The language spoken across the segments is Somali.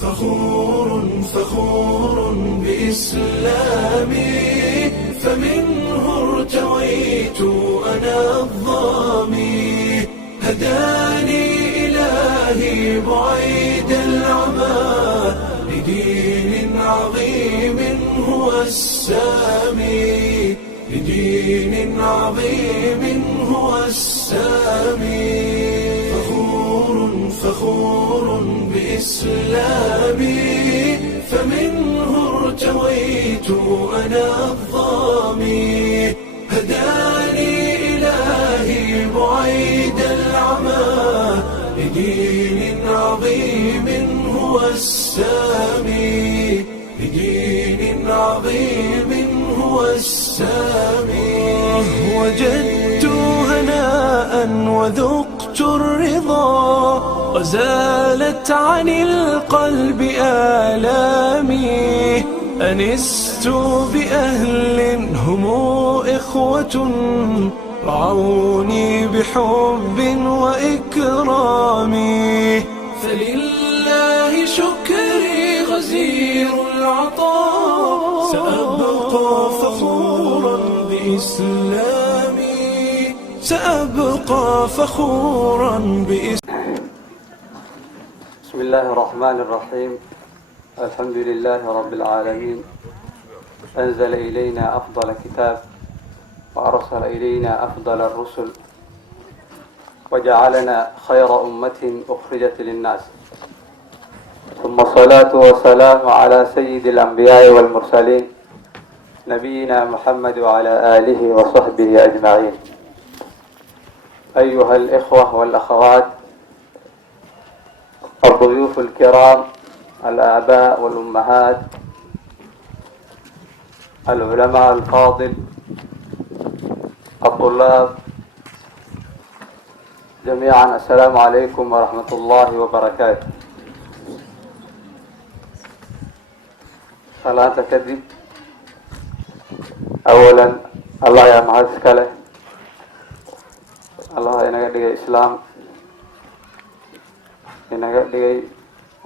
فخور بإسلامي فمنه ارتويت أنا الظامي هداني إلهي بعيد العمى لدين عظيم هو السامي فخور بإسلامي فمنه ارتويت أنا الظامي هداني إلهي بعيد العمى لدين عظيم هو السامي وجدت هناء وذقت الرضا وزالت عن القلب آلامي أنست بأهل هم إخوة رعوني بحب وإكرام فلله شكري غزير العطاء سأبقى فخورا بإسلامي بسم الله الرحمن الرحيم. الحمد لله رب العالمين. أنزل إلينا أفضل كتاب وأرسل إلينا أفضل الرسل وجعلنا خير أمة أخرجت للناس، ثم الصلاة والسلام على سيد الأنبياء والمرسلين نبينا محمد وعلى آله وصحبه أجمعين. أيها الإخوة والأخوات، الضيوف الكرام، الآباء والأمهات، العلماء الفاضل، الطلاب جميعا، السلام عليكم ورحمة الله وبركاته. صلاة كذب. أولا الله يا mahad iska leh. Allah inaga dhigay islaam, inaga dhigay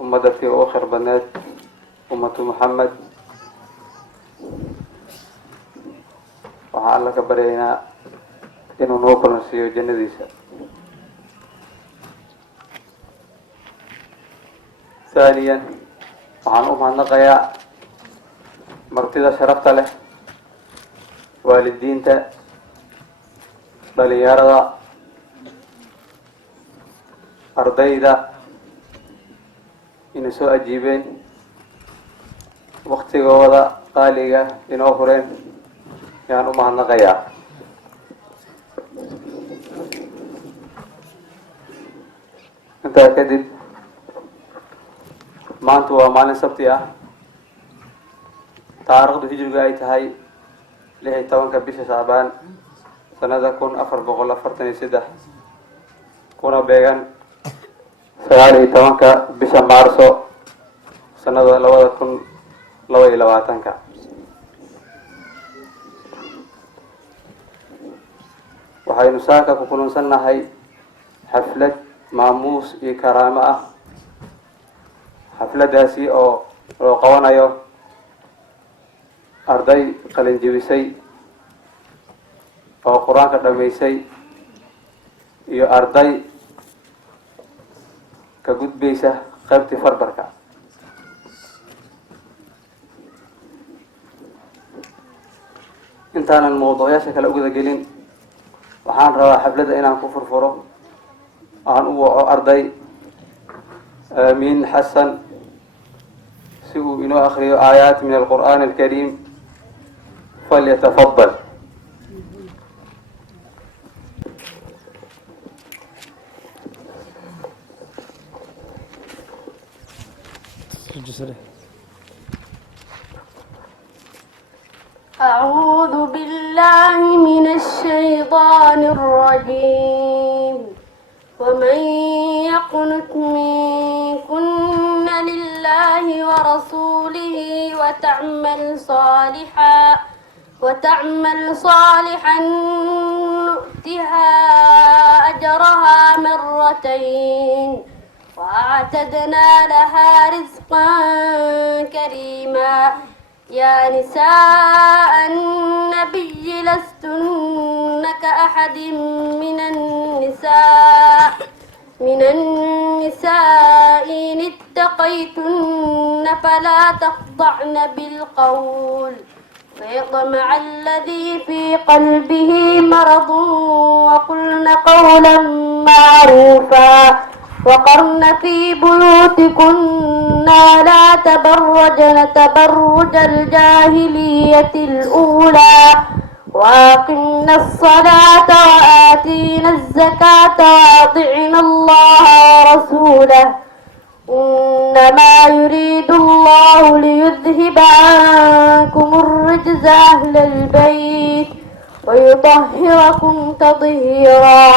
ummadii ugu khayr badneed, ummatu Muhammad. waxaan alla ka baryaynaa inuu noo kulansiiyo jannadiisa. ثانيا waxaan u mahadnaqayaa martida sharafta leh, waalidiinta, dhalinyarada, ardayda inay soo ajiibeen, waqtigooda qaaliga inoo hureen, yaan u mahadnaqayaa. intaa kadib, maanta waa maalin sabti ah, taariikhda hijriga ay tahay 16 bisha Shacbaan sanada 1443, kuna beegan 19 bisha Maarso sanada 2022. waxaynu saaka ku kulansannahay xaflad maamuus iyo karaamo ah. xafladaasi oo loo qabanayo arday qalin jebisay oo qur-aanka dhammaysay iyo arday ka gudbaysa qaybtii farbarka. intaanan mawduucyasha kale uguda gelin, waxaan rabaa xafladda inaan ku furfuro, aan u waco arday آمين حسن سوء إنه أخرج آيات من القرآن الكريم، فليتفضل. أعوذ بالله من الشيطان الرجيم. ومن يقنت منكن لله ورسوله وتعمل صالحا نؤتها أجرها مرتين وأعتدنا لها رزقا كريما. يا نساء النبي لستن كأحد من النساء إن اتقيتن فلا تخضعن بالقول فيطمع الذي في قلبه مرض وقلن قولا معروفا وقرن في بيوتكن لا تبرجن تبرج الجاهلية الأولى وأقمنا الصلاة وآتينا الزكاة وأطعنا الله ورسوله إنما يريد الله ليذهب عنكم الرجز أهل البيت ويطهركم تطهيرا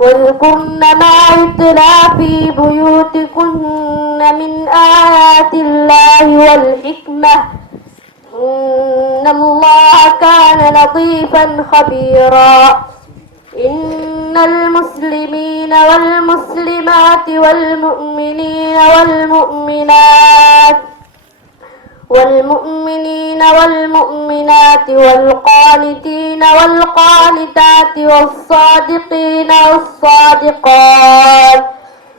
واذكرن ما يتلى في بيوتكن من آيات الله والحكمة إن الله كان لطيفا خبيرا. إن المسلمين والمسلمات والمؤمنين والمؤمنات والقانتين والقانتات والصادقين والصادقات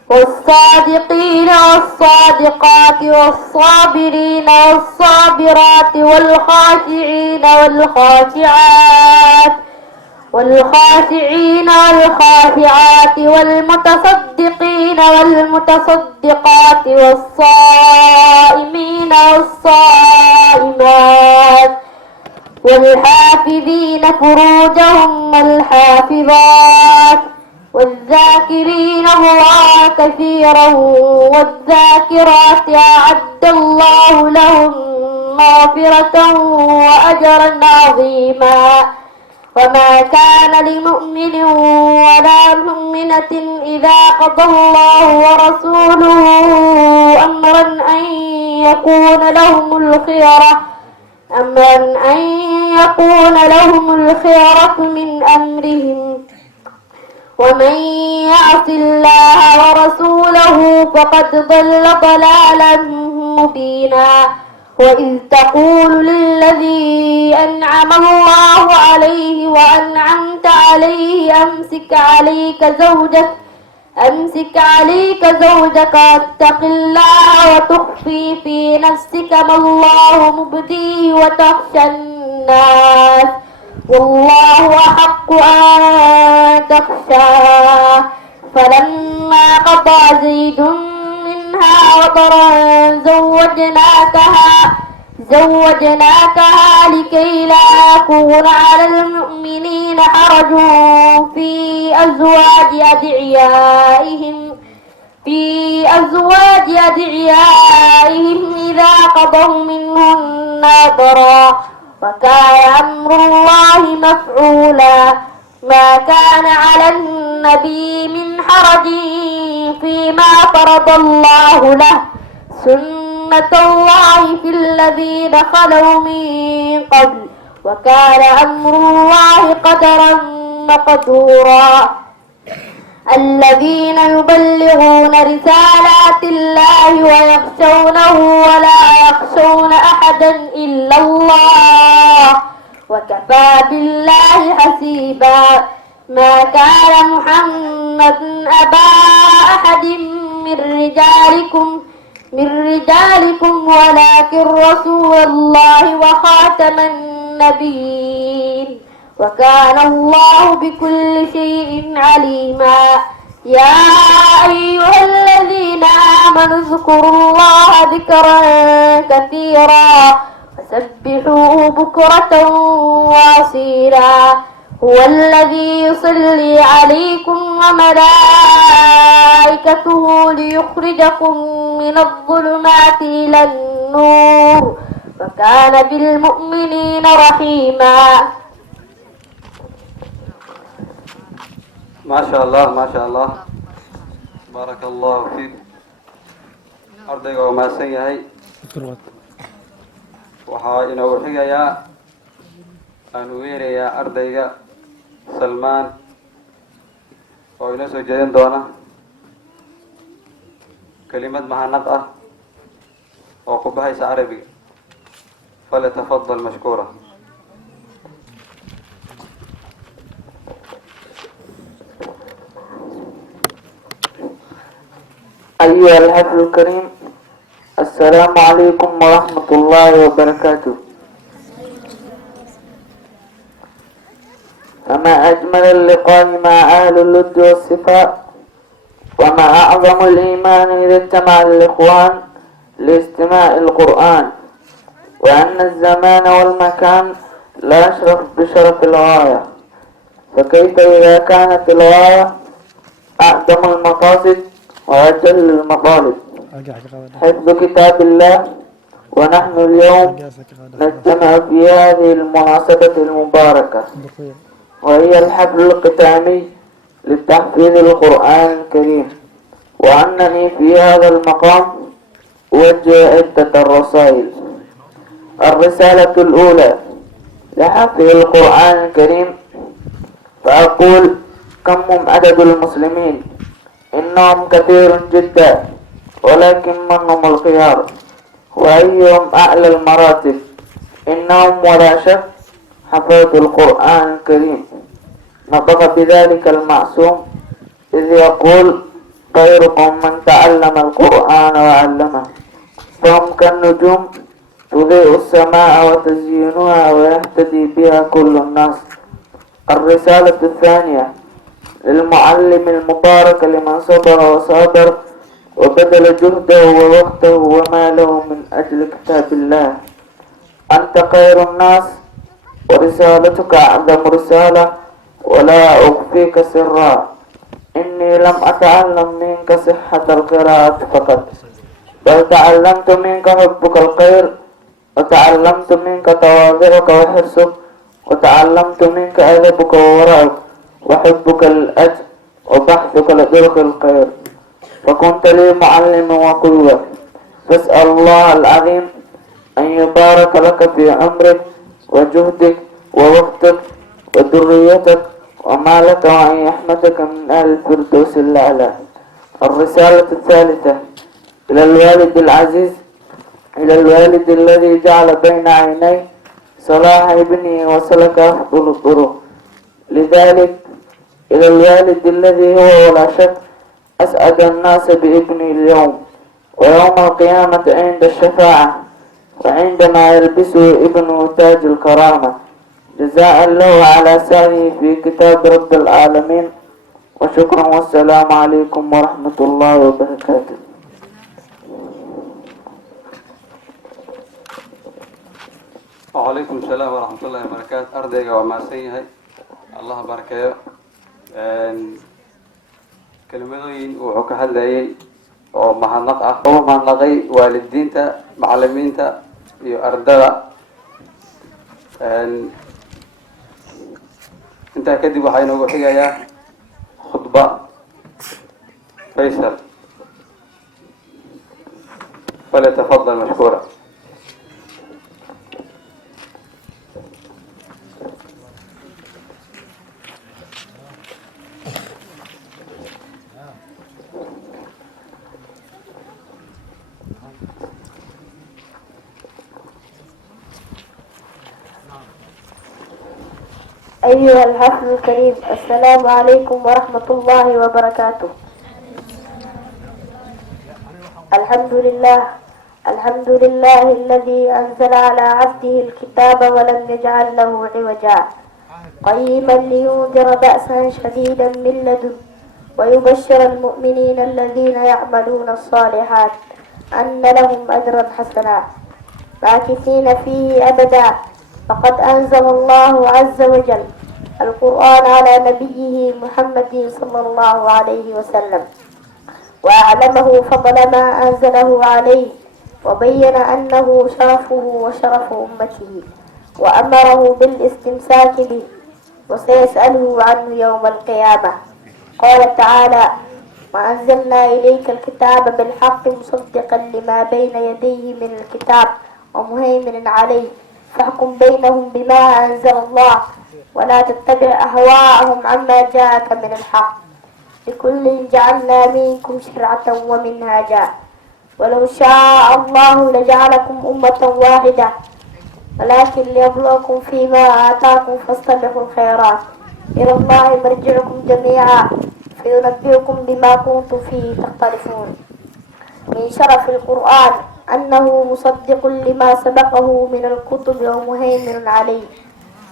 والصابرين والصابرات والخاشعين والخاشعات والمتصدقين والمتصدقات والصائمين والصائمات والحافظين فروجهم والحافظات والذاكرين الله كثيرا والذاكرات أعد الله لهم مغفرة وأجرا عظيما. وما كان لمؤمن ولا مؤمنة إذا قضى الله ورسوله أمرا أن يكون لهم الخيرة من أمرهم ومن يعص الله ورسوله فقد ضل ضلالا مبينا. وإذ تقول للذي أنعم الله عليه وأنعمت عليه أمسك عليك زوجك واتق الله وتخفي في نفسك ما الله مبديه وتخشى الناس والله أحق أن تخشاه. فلما قضى زيد منها وطرا زوجناكها لكي لا يكون على المؤمنين حرج في أزواج أدعيائهم إذا قضوا منهن وطرا وكان أمر الله مفعولا. ما كان على النبي من حرج فيما فرض الله له سنة الله في الذين خلوا من قبل وكان أمر الله قدرا مقدورا. الذين يبلغون رسالات الله ويخشونه ولا يخشون أحدا إلا الله وكفى بالله حسيبا. ما كان محمد أبا أحد من رجالكم ولكن رسول الله وخاتم النبيين وكان الله بكل شيء عليما. يا أيها الذين آمنوا اذكروا الله ذكرا كثيرا وسبحوه بكرة وأصيلا. هو الذي يصلي عليكم وملائكته ليخرجكم من الظلمات إلى النور وكان بالمؤمنين رحيما. ما شاء الله ما شاء الله بارك الله فيك. أرضي وما سيهي waxaa inoogu xigayaa aan u weerayaa ardayga Salmaan oo inoo soo jeedin doona كلمة مهنة وقبها عربي، فليتفضل مشكورا. أيها الحفل الكريم، السلام عليكم ورحمة الله وبركاته. فما أجمل اللقاء مع أهل اللد والصفاء، وما أعظم الإيمان إذا اجتمع الإخوان لاستماع القرآن، وأن الزمان والمكان لا يشرف بشرف الغاية، فكيف إذا كانت الغاية أعظم المقاصد وأجل المطالب، حفظ كتاب الله. ونحن اليوم نجتمع في هذه المناسبة المباركة، وهي الحفل الختامي لتحفيظ القرآن الكريم. وأنني في هذا المقام أوجه عدة الرسائل. الرسالة الأولى لحفظ القرآن الكريم، فأقول: كم عدد المسلمين؟ إنهم كثير جدا، ولكن من هم الخيار؟ وأيهم أعلى المراتب؟ إنهم ولا شك حفظوا القرآن الكريم. نطق بذلك المعصوم إذ يقول: خيركم من تعلم القرآن وعلمه. فهم كالنجوم تضيء السماء وتزينها ويهتدي بها كل الناس. الرسالة الثانية للمعلم المبارك لمن صبر وصابر وبذل جهده ووقته وماله من أجل كتاب الله. أنت خير الناس، ورسالتك أعظم رسالة، ولا أخفيك سرا. إني لم أتعلم منك صحة القراءة فقط، بل تعلمت منك حبك الخير، وتعلمت منك تواضعك وحرصك، وتعلمت منك أدبك وورعك وحبك للأجر وبحثك لطرق الخير، فكنت لي معلم وقدوة. فاسأل الله العظيم أن يبارك لك في عمرك وجهدك ووقتك وذريتك ومالك، وأن يحمدك من أهل الفردوس الأعلى. الرسالة الثالثة إلى الوالد العزيز، إلى الوالد الذي جعل بين عينيه صلاح ابنه وسلك أفضل الطرق. لذلك إلى الوالد الذي هو ولا شك أسعد الناس بابنه اليوم ويوم القيامة عند الشفاعة، وعندما يلبسه ابنه تاج الكرامة، جزاء له على سعيه في كتاب رب العالمين. وشكرا، والسلام عليكم ورحمة الله وبركاته. وعليكم السلام ورحمة الله وبركاته. أرديك وما سيهي الله بركاته. كلمتين وحكى هذي ومهنقي والدينتا معلمينتا يأردها. انت كدب وحينو حكاية خطبة فيصل، فليتفضل مشكورا. أيها الحفل الكريم، السلام عليكم ورحمة الله وبركاته. الحمد لله الذي أنزل على عبده الكتاب ولم يجعل له عوجا، قيما لينذر بأسا شديدا من لدنه ويبشر المؤمنين الذين يعملون الصالحات أن لهم أجرا حسنا ماكثين فيه أبدا. فقد أنزل الله عز وجل القرآن على نبيه محمد صلى الله عليه وسلم، وأعلمه فضل ما أنزله عليه، وبين أنه شرفه وشرف أمته، وأمره بالاستمساك به، وسيسأله عنه يوم القيامة. قال تعالى: وأنزلنا إليك الكتاب بالحق مصدقا لما بين يديه من الكتاب ومهيمنا عليه، فاحكم بينهم بما أنزل الله ولا تتبع أهواءهم عما جاءك من الحق، لكل جعلنا منكم شرعة ومنهاجا ولو شاء الله لجعلكم أمة واحدة ولكن ليبلوكم فيما آتاكم فاستبقوا الخيرات إلى الله مرجعكم جميعا فينبئكم بما كنتم فيه تختلفون. من شرف القرآن أنه مصدق لما سبقه من الكتب ومهيمن عليه،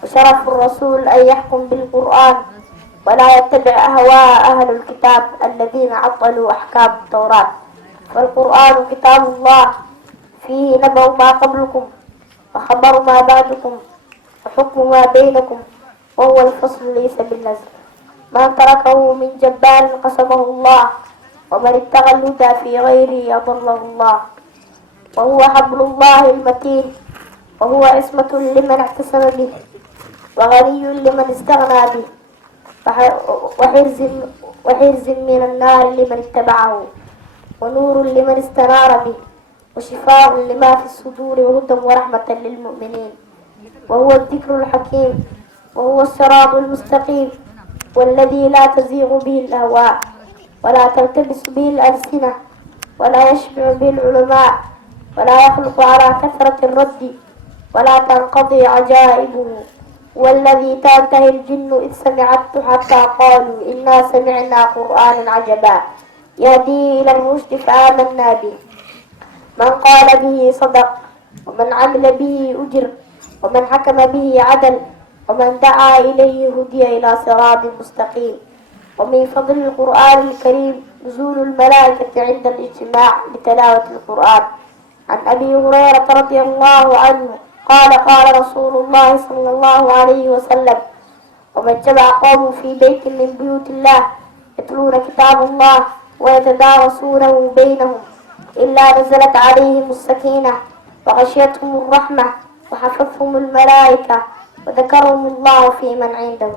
وشرف الرسول أن يحكم بالقرآن ولا يتبع أهواء أهل الكتاب الذين عطلوا أحكام التوراة. فالقرآن كتاب الله فيه نبأ ما قبلكم وخبر ما بعدكم وحكم ما بينكم، وهو الفصل ليس بالنزل. من تركه من جبار قسمه الله، ومن اتقى الهدى في غيره أضله الله. وهو حبل الله المتين، وهو عصمة لمن اعتصم به وغني لمن استغنى به، وحرز من النار لمن اتبعه، ونور لمن استنار به، وشفاء لما في الصدور، وهدى ورحمة للمؤمنين. وهو الذكر الحكيم، وهو الصراط المستقيم، والذي لا تزيغ به الأهواء ولا تلتبس به الألسنة ولا يشبع به العلماء ولا يخلق على كثرة الرد ولا تنقضي عجائبه. والذي تنتهي الجن إذ سمعته حتى قالوا إنا سمعنا قرآنا عجبا يهدي إلى الرشد فآمنا به. من قال به صدق، ومن عمل به أجر، ومن حكم به عدل، ومن دعا إليه هدي إلى صراط مستقيم. ومن فضل القرآن الكريم نزول الملائكة عند الاجتماع لتلاوة القرآن. عن أبي هريرة رضي الله عنه قال قال رسول الله صلى الله عليه وسلم: ومن اجتمع قوم في بيت من بيوت الله يتلون كتاب الله ويتدارسونه بينهم إلا نزلت عليهم السكينة وغشيتهم الرحمة وحفتهم الملائكة وذكرهم الله في من عنده.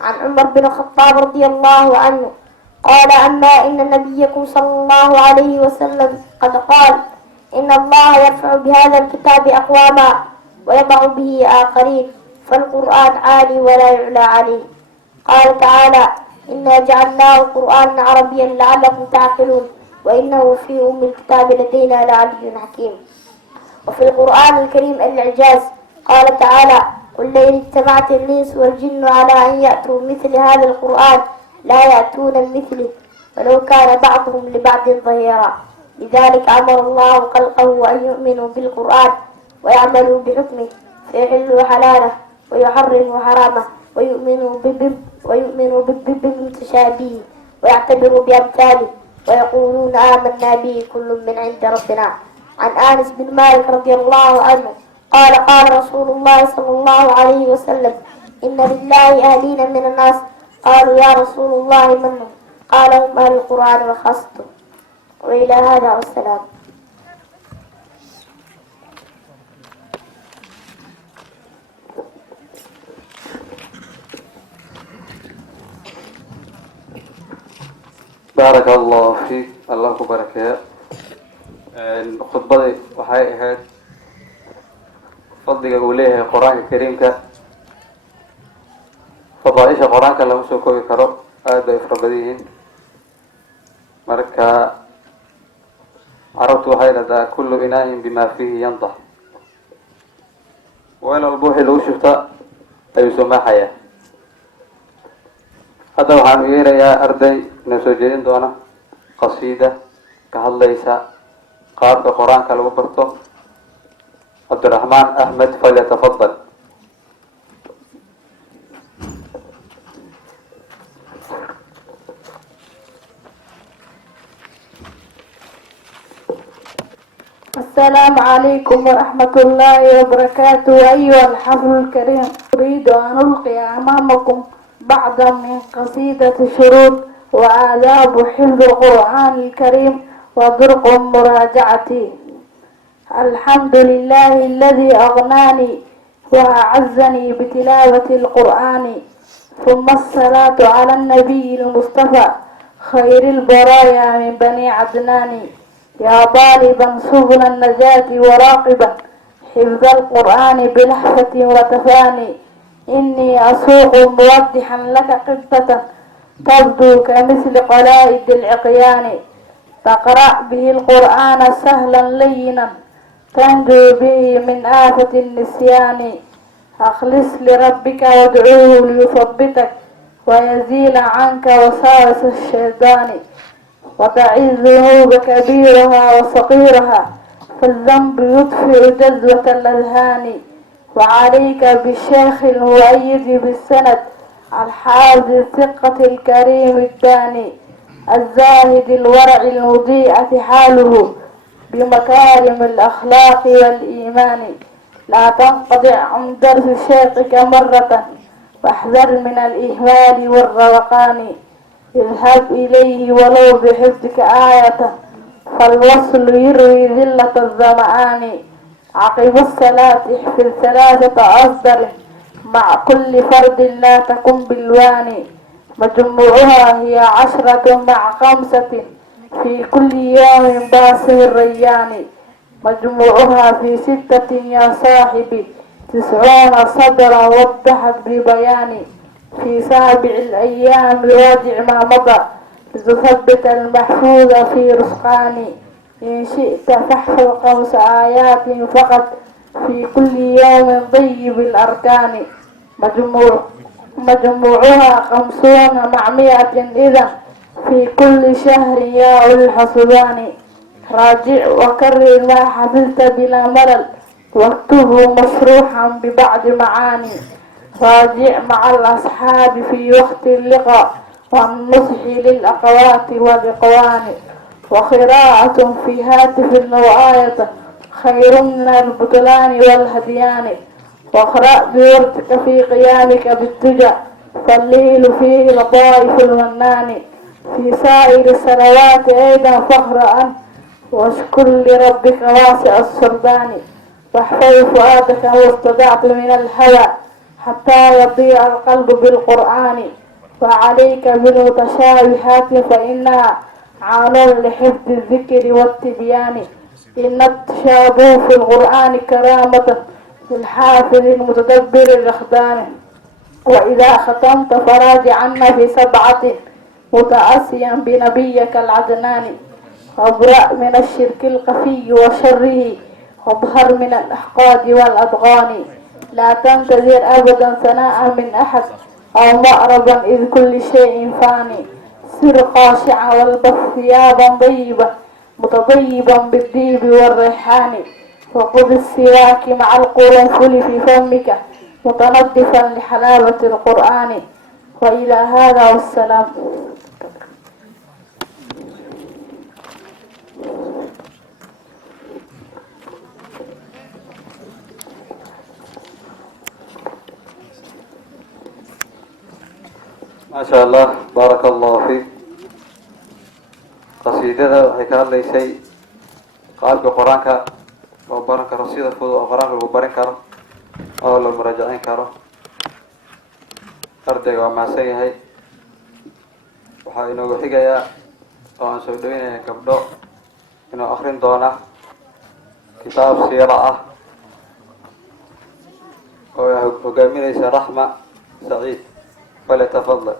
عن عمر بن الخطاب رضي الله عنه قال: أما إن نبيكم صلى الله عليه وسلم قد قال: إن الله يرفع بهذا الكتاب أقواما ويضع به آخرين، فالقرآن عالي ولا يعلى عليه. قال تعالى: إنا جعلناه قرآنا عربيا لعلكم تعقلون، وإنه في أم الكتاب لدينا لعلي حكيم. وفي القرآن الكريم الإعجاز. قال تعالى: قل لئن اجتمعت الإنس والجن على أن يأتوا مثل هذا القرآن لا يأتون مثله ولو كان بعضهم لبعض ظهيرا. لذلك أمر الله خلقه أن يؤمنوا بالقرآن ويعملوا بحكمه، فيحلوا حلاله ويحرموا حرامه، ويؤمنوا بمتشابهه ويعتبروا بأمثاله، ويقولون آمنا به كل من عند ربنا. عن أنس بن مالك رضي الله عنه قال قال رسول الله صلى الله عليه وسلم: إن لله أهلين من الناس. قالوا: يا رسول الله من هم؟ قال: هم أهل القرآن وخاصته. وإلى هذا والسلام. بارك الله فيك. الله بركة. الخطبة waxay ahayd fadliga uu leeyahay quraanka kariimka. fadaaisha quraanka lagu soo koobi karo aad bay fara badan yihiin. marka carabtu waxay leedahay kullu inaa'in bima fihi yandah. weel walba wixii lagu shubta ayuu soo maaxaya. hadda waxaan u yeerayaa arday inoo soo jeedin doona qasiida ka hadlaysa qaabka quraanka lagu barto. عبد الرحمن أحمد فليتفضل. السلام عليكم ورحمة الله وبركاته. أيها الحفل الكريم، أريد أن ألقي أمامكم بعضا من قصيدة شروط وآداب حفظ القرآن الكريم وطرق مراجعته. الحمد لله الذي أغناني وأعزني بتلاوة القرآن، ثم الصلاة على النبي المصطفى خير البرايا من بني عدنان. يا طالبا سبل النجاة وراقبا حفظ القرآن بلحظة وتفاني، إني أسوق موضحا لك قصة تبدو كمثل قلائد العقيان. فاقرأ به القرآن سهلا لينا تنجو به من آفة النسيان. أخلص لربك وادعوه ليثبتك ويزيل عنك وساوس الشيطان. ودع الذنوب كبيرها وصغيرها فالذنب يطفئ جذوة الأذهان. وعليك بالشيخ المؤيد بالسند الحافظ الثقة الكريم الداني الزاهد الورع المضيئة حاله بمكارم الأخلاق والإيمان. لا تنقطع عن درس شيخك مرة واحذر من الإهمال والروقان. اذهب إليه ولو بحفظك آية فالوصل يروي ذلة الظمآن. عقب الصلاة احفظ 3 أصدر مع كل فرد لا تكن بالوان. مجموعها هي 10 مع 5 في كل يوم باسم الريان. مجموعها في 6 يا صاحبي 90 صدرا وضحت ببيان. في 7 الأيام راجع ما مضى لتثبت المحفوظ في رزقان. إن شئت فاحفظ 5 آيات فقط في كل يوم طيب الأركان. مجموعها 50 مع 100 إذا في كل شهر يا الحسبان. راجع وكرر ما حفظت بلا ملل واكتبه مشروحا ببعض معاني. راجع مع الأصحاب في وقت اللقاء والنصح للأخوات والإخوان. وقراءة في هاتف أو آية خير من البطلان والهديان. واقرأ بوردك في قيامك بالدجى فالليل فيه لطائف المنان. في سائر الصلوات أيضا فاقرأ واشكر لربك واسع السردان. واحفظ فؤادك ما استطعت من الهوى حتى يضيع القلب بالقرآن. وعليك بالمتشابهات فإنها عون لحفظ الذكر والتبيان. إن التشابه في القرآن كرامة للحافظ المتدبر الرخدان. وإذا ختمت فراجعن في 7 متأسيا بنبيك العدنان. وابرأ من الشرك الخفي وشره واظهر من الأحقاد والأضغان. لا تنتظر أبدا ثناء من أحد أو مأربا إذ كل شيء فاني. سر خاشعا والبث ثيابا طيبا متطيبا بالديب والريحان. وخذ السواك مع القرنفل في فمك متنظفا لحلاوة القرآن. وإلى هذا والسلام. ما شاء الله بارك الله فيك. قصيدة waxay ka hadlaysay qaabka quraanka loo baran karo sida fudud oo quraanka lagu baran karo oo la muraajacin karo. ardayga waa maasan yahay. waxaa inoogu xigayaa oo aan soo dhaweynaya gabdho inuu akhrin doona kitaab siira ah oo hogaaminaysa Raxma Saciid. فليتفضل.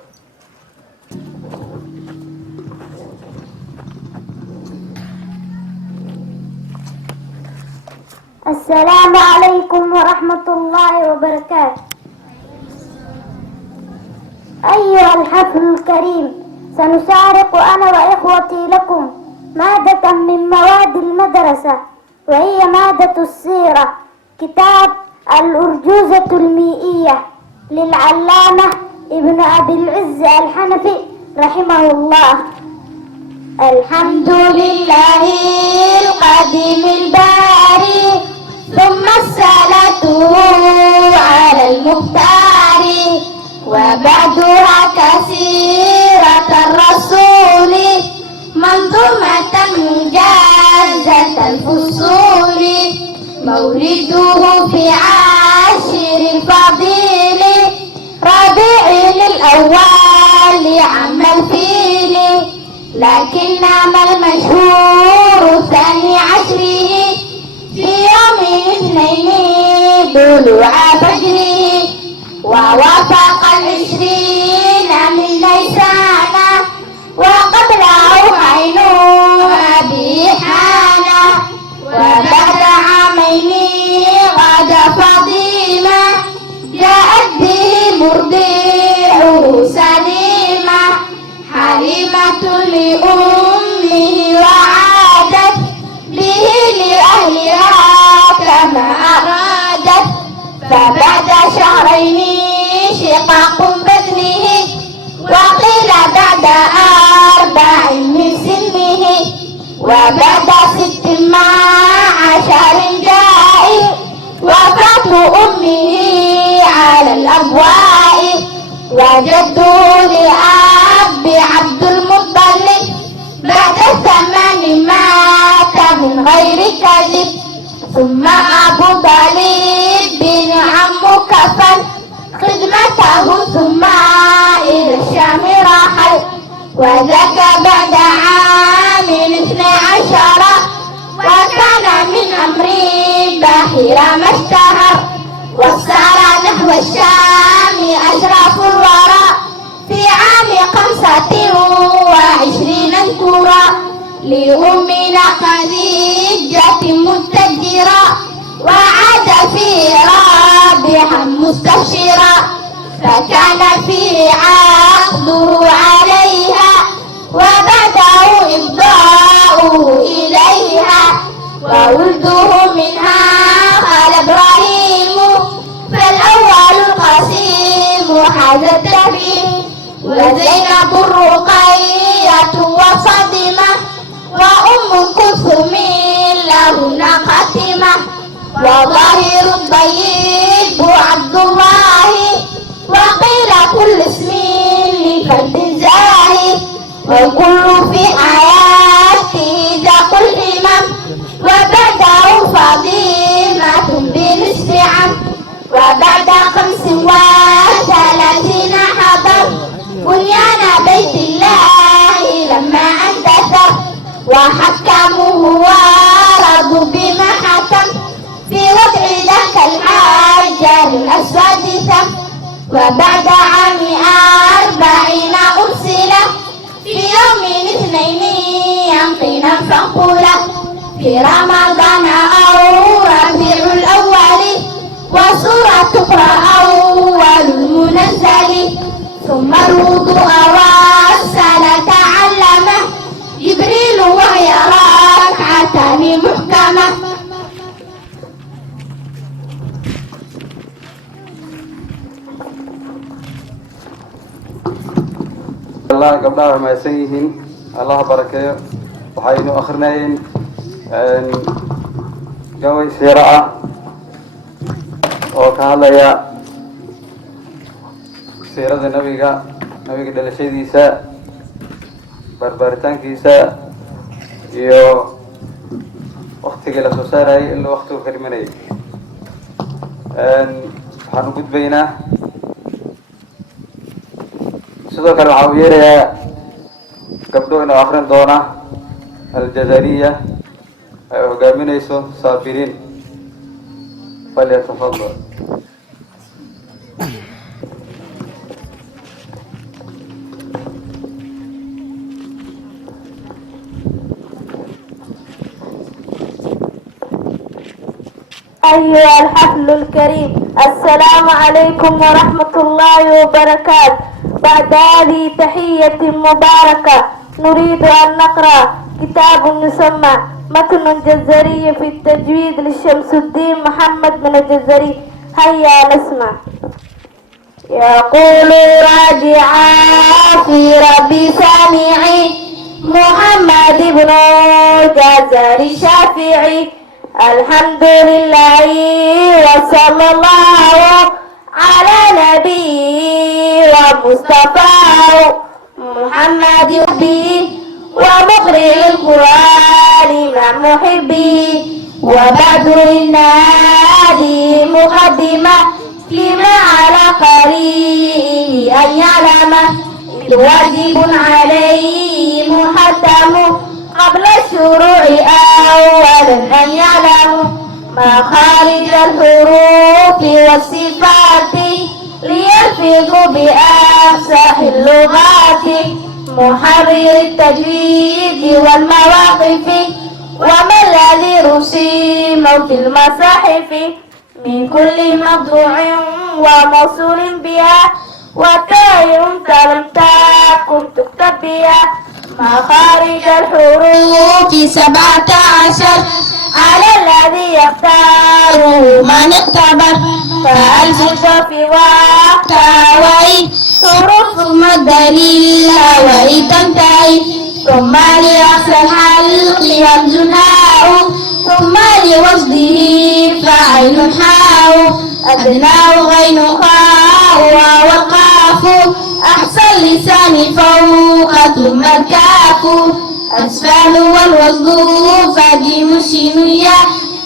السلام عليكم ورحمة الله وبركاته. أيها الحفل الكريم، سنشارك أنا وإخوتي لكم مادة من مواد المدرسة وهي مادة السيرة، كتاب الأرجوزة المائية للعلامة ابن أبي العز الحنفي رحمه الله. الحمد لله القديم الباري ثم الصلاة على المختار وبعدها كثيرة الرسول منظومة مجازة الفصول مولده في عاشر الفضيل ربيع الأول عام الفيل لكنما المشهور 12 في يوم الاثنين طلوع فجره ووافق 20 من نيسان وقبله عين ترضعه سليما حليمة لأمه وعادت به لأهلها كما أرادت فبعد شهرين شقاق بطنه وقيل بعد 4 من سنه وبعد 16 جاء وفاة أمه على الأبواء وجده لأب عبد المطلب بعد 8 مات من غير كذب ثم أبو طالب بن عم كفل خدمته ثم إلى الشام رحل وذاك بعد عام 12 وكان من أمري بحيرا ما اشتهر وسار نحو الشام أشراف الورى في عام 25 ترى لأمنا خديجة متجرا وعاد في رابحا مستبشرا فكان في عقده عليها وبدأ إفضاؤه إليها وولده منها قال إبراهيم فالأول القسيم حاز التكريم وزينب الرقية وفاطمة وأم كلثوم لهن خاتمة وظاهر الطيب عبد الله وقيل كل اسم لفرد زاهي والكل في حياته ذاق الهمم وبعده فاطمة بنصف عام وبعد 35 حضر بنيان بيت الله لما أندثر وحكموه ورضوا بما حكم في وضع ذاك الحجر الأسود ثم وبعد عام 40 أرسل في يوم 2 يمقينا فانقولا في رمضان أو ربيع الأول وسورة تقرأ أول المنزل ثم الوضوء والصلاة علمه جبريل وهي ركعتان محكمة. الله قبلها ما يسيهن الله بركة وحين آخرين جوي سيرة وكان يا سيرة النبي قد لشيء ديسا بربرتان كيسا يو وقت جل سوسارة إلا وقت الكريمني حنقول بينا sidoo kale waxaa u yeerayaa gabdho inuu akhrin doona aljazariya ay hogaaminayso saabiriin falyatafadal. أيها الحفل الكريم السلام عليكم ورحمة الله وبركاته. بعد هذه تحية مباركة نريد أن نقرأ كتاب يسمى متن الجزري في التجويد للشمس الدين محمد بن الجزري. هيا نسمع. يقول راجعا في ربي سامعي محمد بن الجزري شافعي الحمد لله وصلى الله على نبي ومصطفى محمد به ومقرئ القرآن مع محبي وبعد إن هذه مقدمة لما على قريء أن يعلم إذ واجب عليه محتم قبل الشروع أولا أن يعلم مخارج الحروف والصفات ليلفظوا بأفصح اللغات محرر التجويد والمواقف وما الذي رسم في المصاحف من كل مضروع وموصول بها وتاء لم تكن تكتب بها مخارج الحروف 17 على الذي يختاره من اختبر فألف في وقتها وإن حروف ثم الدليل وإن تنتهي ثم لأصل الحلق همز هاء ثم لوصله فعل حاء أدناه غين خاء والقاف أحسن لسان فوق ثم الكاف أسفل والوصل فجيم الشين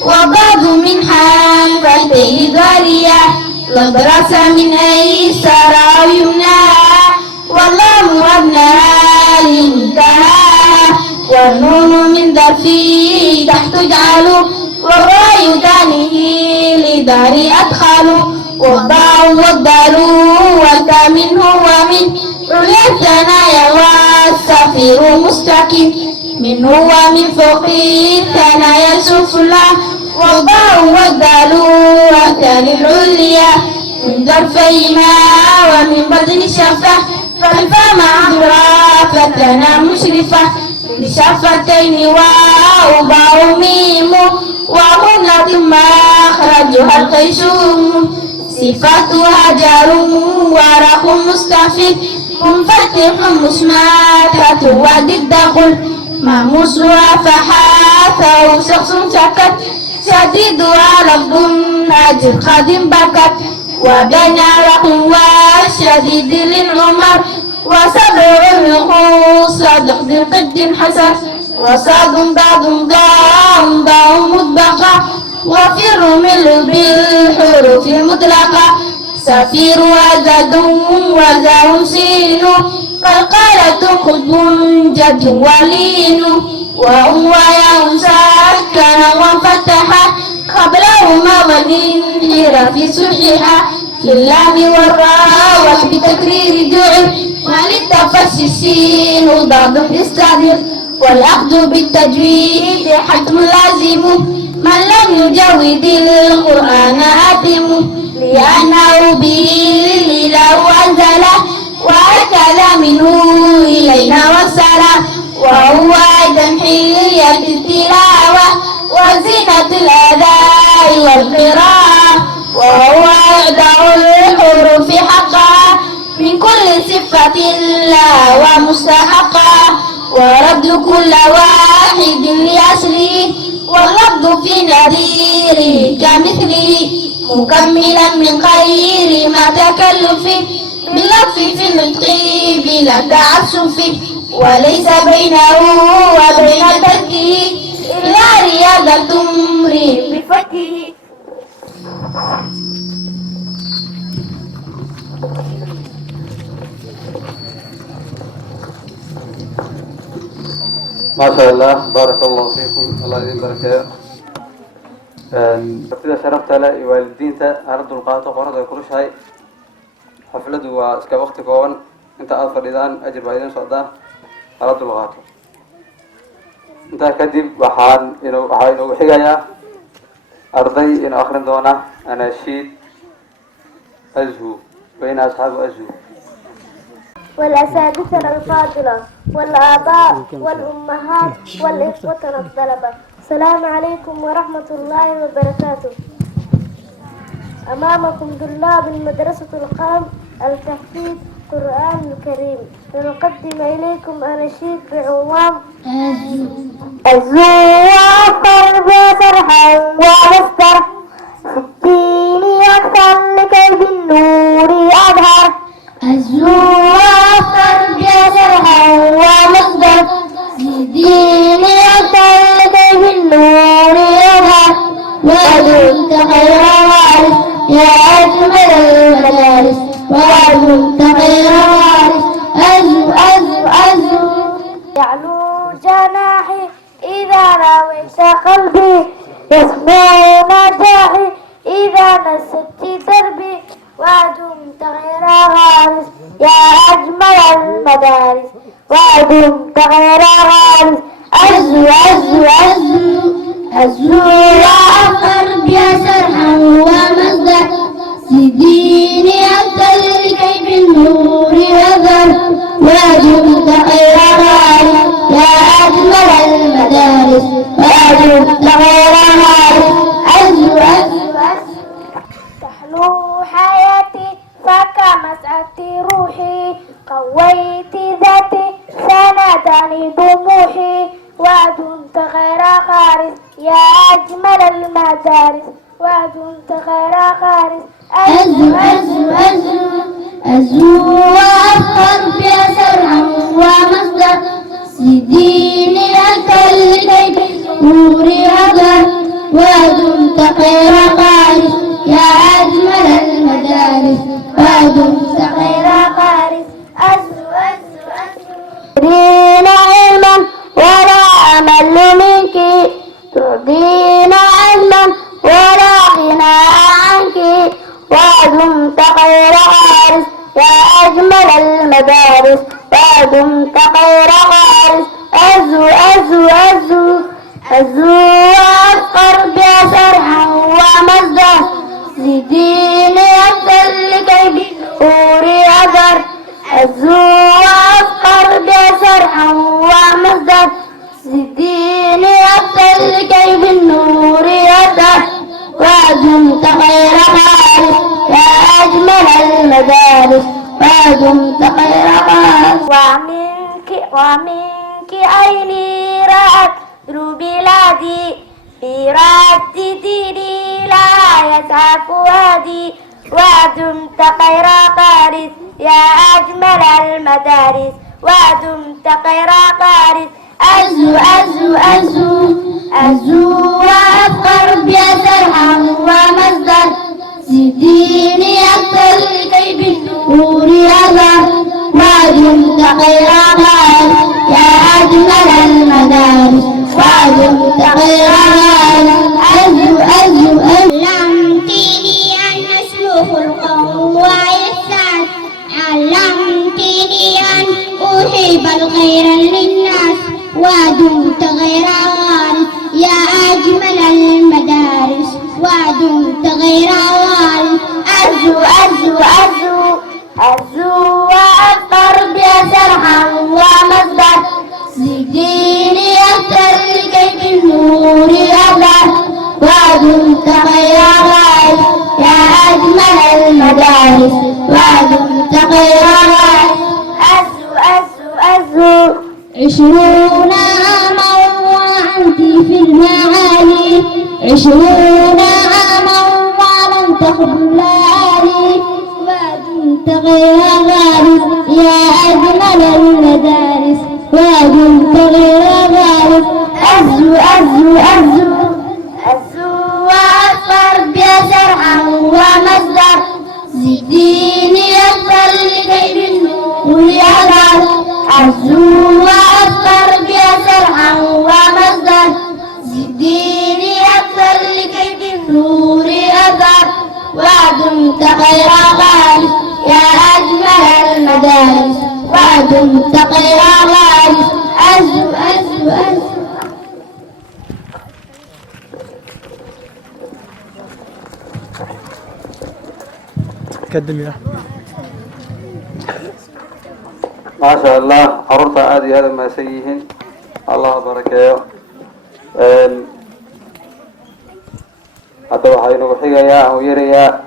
وبعض من حنفتيه ذريا لضرس من أيسر أو يمنى واللام وابنها للمنتهى والنون من ظرفي تحت اجعل والراء دانه لدار أدخل والضاء والدال والتاء منه ومن عليا الثنايا والصفير مستقيم منه ومن فوق الثنايا السفلى والضاء والدال والتاء العليا من ظرفيهما ومن بطن الشفة فالفاء مع فتنا مشرفة لشفتين واو باء ميم وهملة مخرجها الخيشوم صفاتها جار ورق مستفيد منفتح مشماتة وضد قل ماموسها فحاثه شخص سكت شديدها لفظ أجر قد بكت وبين رقم والشديد للعمر وسبع النقوص صدق قد حسن وصاد بعض ضام ضام مطبقة وفي الرمل بالحروف المطلقة سفير وزد وزاء سين قلقلة خطب جد ولين وهو ياء سكن وفتح قبلهما والانحراف صحيحا في اللام والراء وبتكرير جعل وللتفشي السين ضاد يستدر والأخذ بالتجويد حتم لازم من لم يجود القرآن آثم لأنه به الإله أنزله وأكل منه إلينا وصله وهو أيضا حلية التلاوة وزينة الأداء والقراءة وهو إعداء الحروف حقا من كل صفة لا ومستحقا ورد كل واحد لأصله واللفظ في نذيره كمثله مكملا من غير ما تكلف باللطف في النطق بلا تعسف وليس بينه وبين تركه إلا رياضة امرئ بفكه. ما شاء الله بارك الله فيكم الله يبارك martida sharafta leh iyo waalidiinta hala dulqaato qorada ay kula shahay xafladu waa iska waqti kooban inta aad fadhidaan ajir baa idin socdaa hala dulqaato intaa kadib waxaa inoogu xigayaa arday inuu akrin doona anashiid azhu bayna asxaabu azhu والأساتذة الفاضلة والآباء والأمهات والإخوة الطلبة السلام عليكم ورحمة الله وبركاته. أمامكم طلاب المدرسة القام التحفيظ القرآن الكريم ونقدم إليكم أناشيد بعنوان الزوافر بسرحا ومستر ستين أكثر لكي بالنور أظهر الزوافر بسرحا ومصدر ستين أكثر لكي بالنور أظهر وأنت خير وارث يا أجمل المدارس وأنت خير وارث أزو يعلو جناحي إذا راويت قلبي يسمع نجاحي إذا نسيت دربي وأدمت غير غارس يا أجمل المدارس وأدمت غير غارس أزو يا قلبي سرحا المدارس ودمت خير خارس. أزو أزو أزو أزو وأفخر بأسرع ومصدر سيديني أكل كي نوري أقر ودمت خير خارس يا أجمل المدارس ودمت خير خارس. أزو أزو أزو تدين علما ولا أمل منك تدين علما ولا غنى عنك ودمت خير حارس يا أجمل المدارس ودمت خير حارس. أزو أزو أزو أزو وأفخر بسرحا ومصدر زديني أبتل كي بنوري أثر. أزو وأفخر بسرحا ومصدر زديني أبتل كي بنوري أثر ودمت خير حارس يا أجمل المدارس ودمت خير حارس. ومنك عيني رأت بلادي برد ديني لا يسعى فؤادي ودمت خير فارس يا أجمل المدارس ودمت خير فارس. أزو أزو أزو أزو وأفخر بسرحا ومصدر زديني أبتل كي بالنور أظهر ودمت خير خارس يا أجمل المدارس ودمت خير خارس. أزو أزو أزو علمتني أن أسلك القوم وإحسان علمتني أن أحب الخير للناس ودمت غير غالب يا أجمل المدارس ودمت غير غالب. أزو أزو أزو أزو وأفخر بسرحا ومصدر زديني أبتل كي بالنور أظهر ودمت خير غالب يا أجمل المدارس ودمت خير غالب. أزو أزو أزو 20 عاما وأنت في المعالي 20 عاما ولم تخب ليالي ودمت غير غالب يا أجمل المدارس ودمت غير غالب. أزو أزو أزو أزو وأفخر بسرحا ومصدر زديني أبتل كي بالنور أظهر. أزو وأفخر بسرحا ومصدر زديني أبتل كي بالنور أظهر ودمت خير غالب يا أجمل المدارس ودمت خير غالب. أزو أزو أزو قدم يا ما شاء الله عرورتا عادي هذا ما سيهن الله بركاته. هذا وحين وحيا ويريا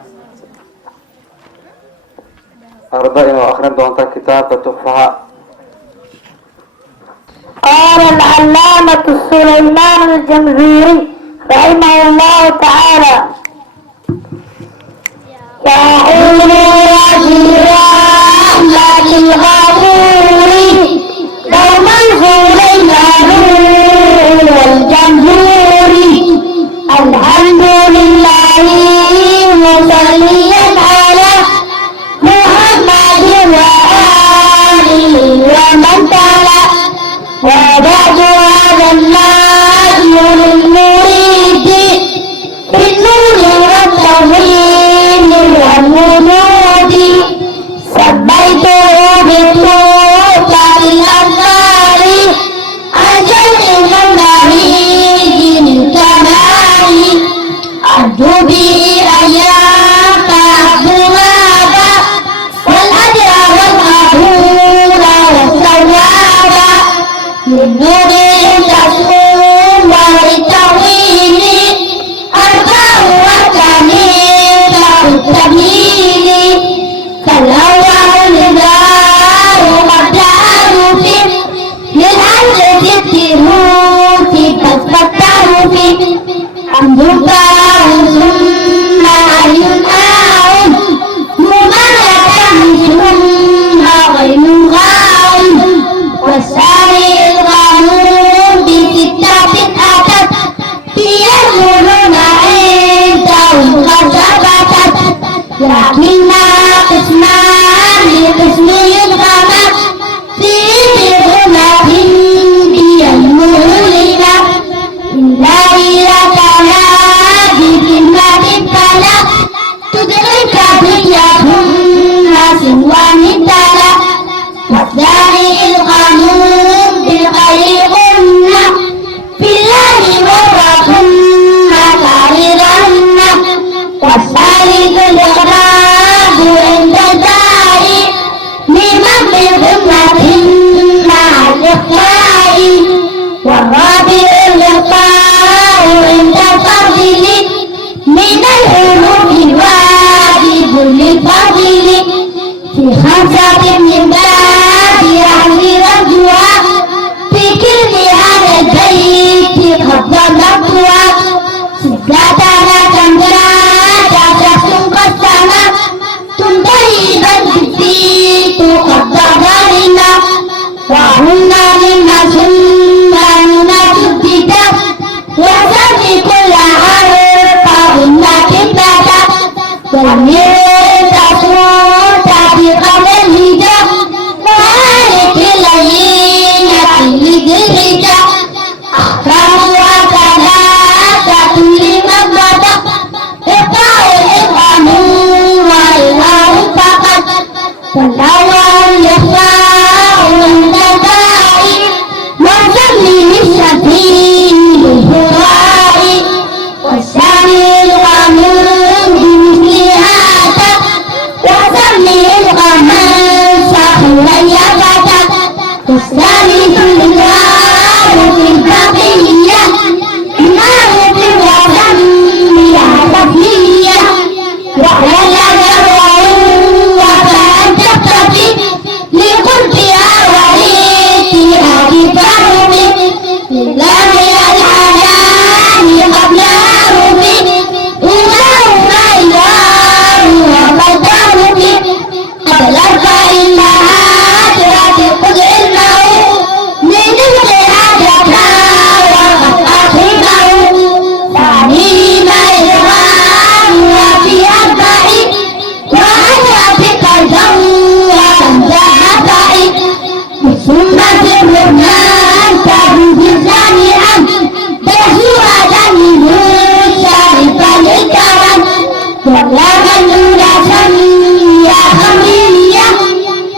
أربعين وآخرين دونتا كتاب تحفها. قال العلامة سليمان الجمزوري رحمه الله تعالى يا حين يا أحمد الغفور دوما سليمان والجمهوري الحمد لله مصليا على محمد وآله ومن تلا وبعد هذا النجم للمريد في النور والتوحيد والوجود سميته بالسلطان الأنوار عن شيخ المناهج للكمال أرجو به أن ينفع الغابة والأجر والقبول والثواب للنور تصوم وللتوحيد أربع وثمين التمييز فالأول نداء مبدأ في للعدل التروت فالتعرف حمدك الحروف واجب للفضيل في 5 من باب عشر رجوع في كل هذا البيت قد ضربتها 16 شخص قسما تنتهي بالبيت قد ضربنا وهن مما سننا تبدأ وسمي كل حرف هن كبدا والميت صوت في قبل الهجاء مالك الليلة لدرجة أحرمها 3 لمن بدأ إقرأ الإفهام والإظهار فقط والأول الإخفاء والنداء وسمي للشفيع الهراء والثاني القانون بمثل هذا وسمي القمر صاحبا يبدا والثالث الإظهار في البقية بمعروف وسمي تسمية وهو وفأن تقتضي لقربها وريثها بفرض لله الحنان قبل عرض إمامنا إله وقدره قبل 4 المهاجرة خذ علمه من القيادة وقد أخذه ثاني ما إظهار وفي 4 وهو بقلبه وأنزع بعيد ثم في الرحمن تهز جامعا بسوء جميل شارفا للكرم ولا من أولى سميها خمرية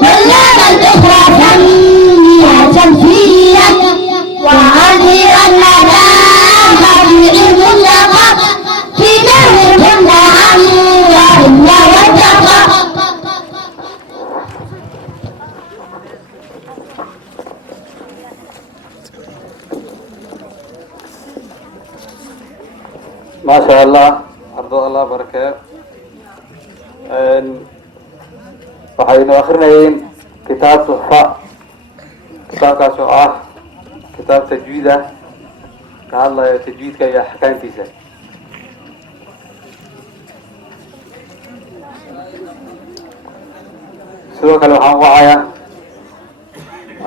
ولا من أخرى سميها شمسية وأنذر لنا خبير مطلقا في نهر كنا عن وإن واتقى ما شاء الله أرضو الله بركة waxaynu akhrinayn kitaab tuhfa kitaabkaas oo ah kitaab tajwiid ah ka hadlaya tajwiidka iyo axkaamtiisa sidoo kale waxaan wacayaa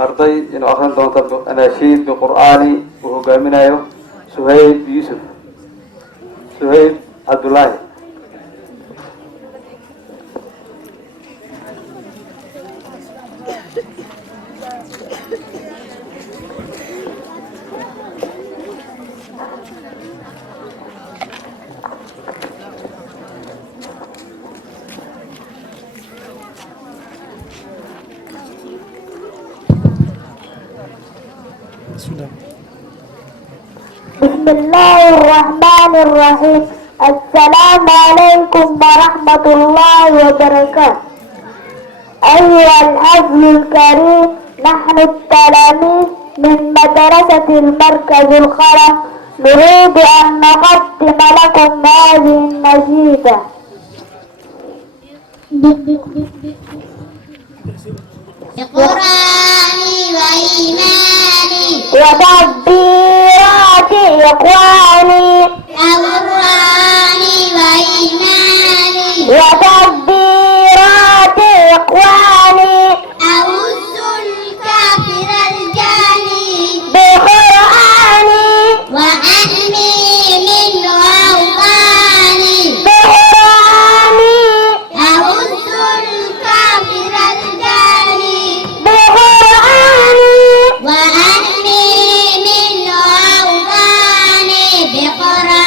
arday inuu akhrin doonto anashiid biqur'aani uu hogaaminayo suhayb yuusuf suhayb cabdullaahi بسم الله الرحمن الرحيم. السلام عليكم ورحمة الله وبركاته. أيها الحفل الكريم، نحن التلاميذ من مدرسة المركز الخرم نريد أن نقدم لكم هذه النشيدة. بقرآني وإيماني وتكبيرات إخواني بقرآني وإيماني وتكبيرات إخواني أعز الكافر الجاني بقرآني وأحمي من أوطاني بقرآني أعز الكافر الجاني بقرآني وأحمي من أوطاني بقرآني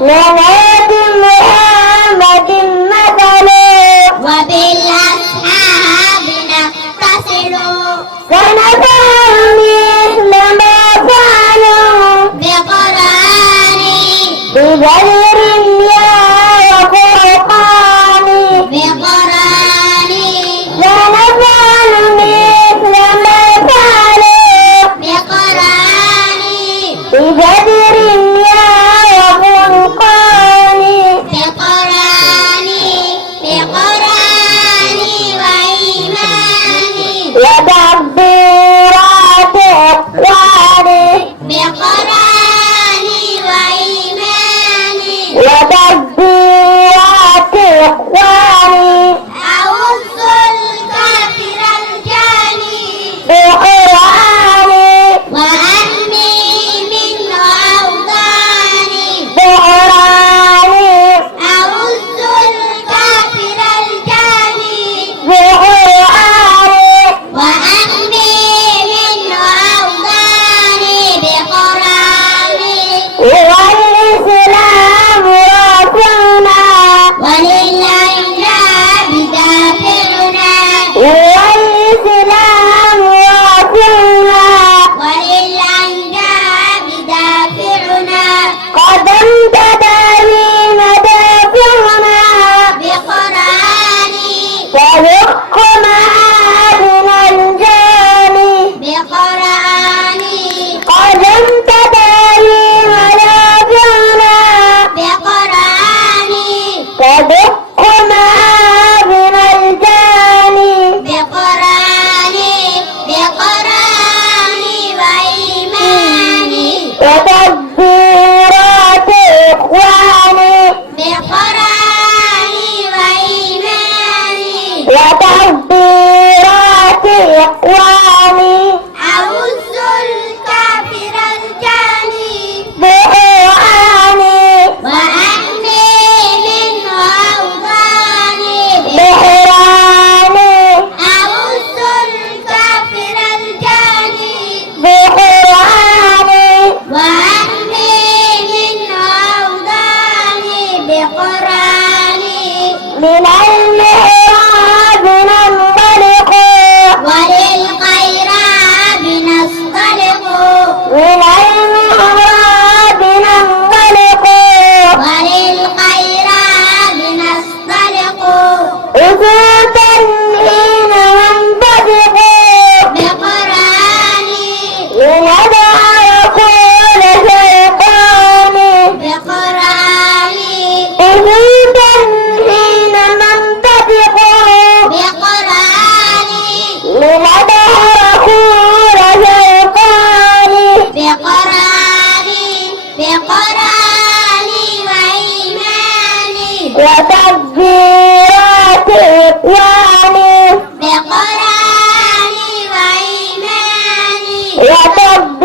لنات محمد مثل وبالأصحاب نتصل سنفعل مثل ما فعلوا بقرآني بغير يا وفرقان بقرآني سنفعل مثل ما فعلوا بقرآني بغير يا وفرقان بقرآني بقرآني وإيماني وتعبيرات إخواني بقرآني وإيماني وتعبيرات إخواني أعز الكافر الجاني بقرآني وأحمي منه أوطاني بقرآني أعز الكافر الجاني بقرآني وأحمي منه أوطاني بقرآني والإسلام رافعنا وللإنجاب دافعنا والإسلام رافعنا وللإنجاب دافعنا قدم تدارين دافعنا بقرآني فوق معادن الجاني بقرآني قدم تدارين دافعنا بقرآني تدق معادن الجاني بقرآني بقرآني وإيماني وتدبيرات إخواني بقرآني وإيماني وتدبيرات إخواني أعز الكافر الجاني بقرآني وأحمي منه أوطاني بقرآني أعز الكافر الجاني بقرآني وأحمي منه أوطاني بقرآني من المحراب ننطلق وللخيرات نصطلق من المحراب ننطلق وللخيرات نصطلق أسودا حين ننطلق بقرآني لندع كل شيطان بقرآني أسودا حين ننطلق بقرآني لندع كل شيطان بقرآني بقرآني وإيماني وتدبيرات إخواني بقرآني وإيماني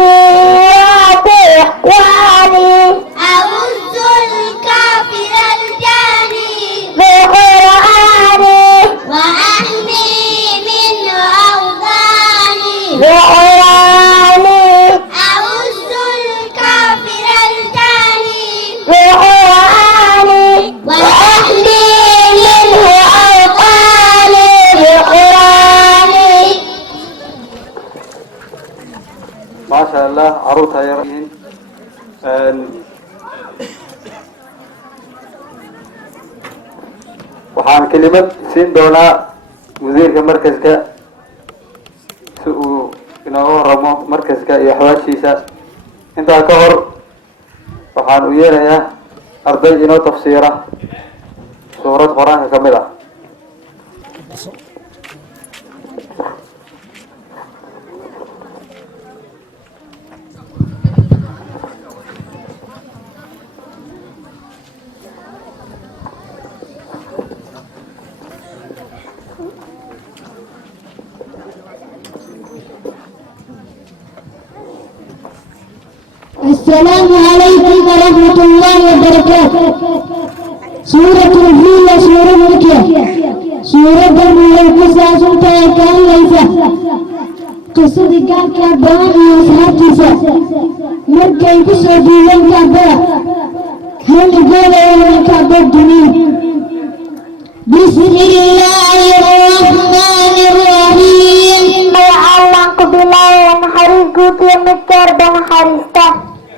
وتدبيرات إخواني أعز الكافر الجاني بقرآني وأحمي منه أوطاني بقرآني أعز الكافر الجاني بقرآني وأحمي منه أوطاني بقرآني. ما شاء الله عروضها يرين waxaan kelimad siin doonaa wasiirka markaska si uu inooga waramo markaska iyo axwaashiisa. intaa ka hor waxaan u yeerayaa arday inoo tafsiira suurad qur-aanka ka mid ah. السلام عليكم ورحمة الله وبركاته. سورة الفيل سورة مكية. سورة من قصص كان ليس قصة كان كعبان وأصحاب كيسة مكة قصة ديوان كعبان منقول كبدني بسم الله الرحمن الرحيم Allahku bilang hariku dia mikir dan harista.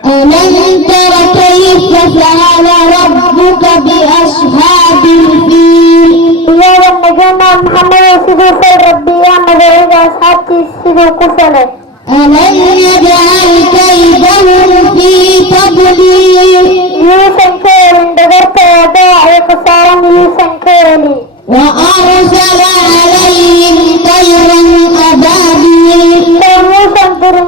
ألم تر كيف فعل ربك بأصحاب الفيل Ia yang negara Muhammad sidu fil Rabbi yang mereka hati sidu kufale. ألم يجعل كيدهم في تضليل Yusankelin dagarta ada kesaran yusankelin. وأرسل عليهم طيرا أبابيل Yusan turun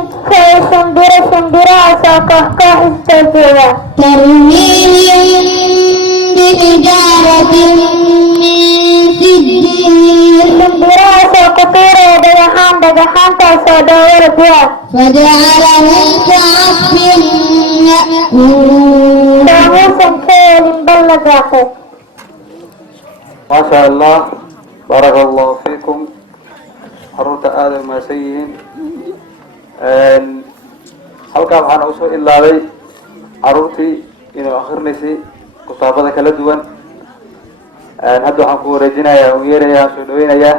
sembira asakah istighfar. ترميهم بحجارة من سجيل Sembira asakutira dagahan saudara dia. فجعلهم كعصف مأكول Yusankelin balagake. Masya Allah, barakallahu fikum. Caruurta aada umahadsan yihiin. Halkaa waxaan usoo ilaabay caruurtii inuu akrinaysay kutaabada kala duwan. Hadda waxaan ku wareejinayaa, u yeerayaa, soo dhaweynayaa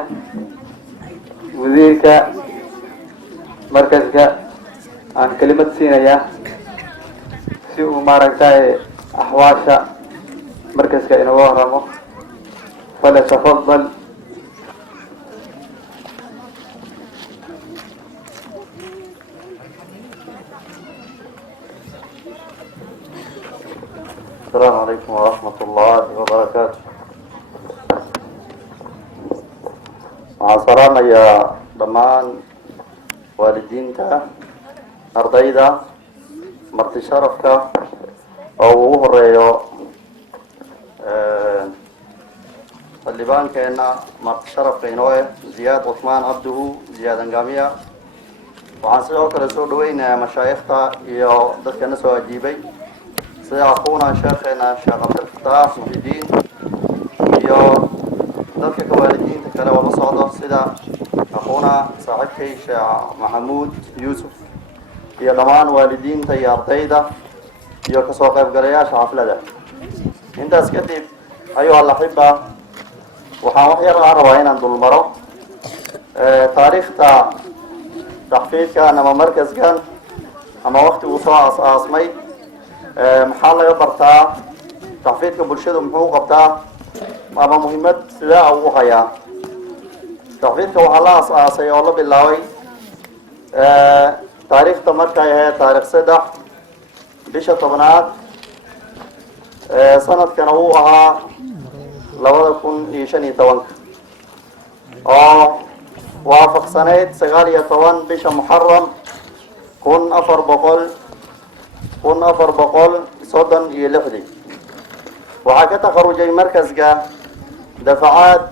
wasiirka markaska aan kelimad siinayaa si uu maaragtay axwaasha markaska inooga waramo. فليتفضل. السلام عليكم ورحمة الله وبركاته. مع سلامة يا ضمان والدينك أرضيدا مرتي شرفك أو هريو xildhibaankeena marti sharafka inoo Ziyaad Uthmaan Abduhu Ziyaad Angamiya. waxaan sidoo kale soo dhaweynayaa mashaayikhta iyo dadka na soo ajiibay sida aquuna sheekheena Sheekh Cabdilfataax Muhidiin iyo dadka ka waalidiinta kale wada socdo sida aquuna saaxiibkay Sheekh Maxamuud Yuusuf iyo dhammaan waalidiinta iyo ardayda iyo kasoo qaybgalayaasha xafladda. intaas kadib ayuha alaxiba waxaan wax yar aan rabaa inaan dulmaro taariikhda taxfiidkan ama markaskan ama waqti uu soo aas-aasmay maxaa laga bartaa taxfiidka bulshadu muxuu u qabtaa ama muhiimad sidaa uu hayaa. taxfiidka waxaa la aas-aasay oo la bilaabay taariikhda markay ahayd taarikh 3 bisha 10aad sanadkana uu ahaa 2015 oo waafaqsaneyd 19 bisha Muharram 1436. waxaa ka takharujay markaska dafacaad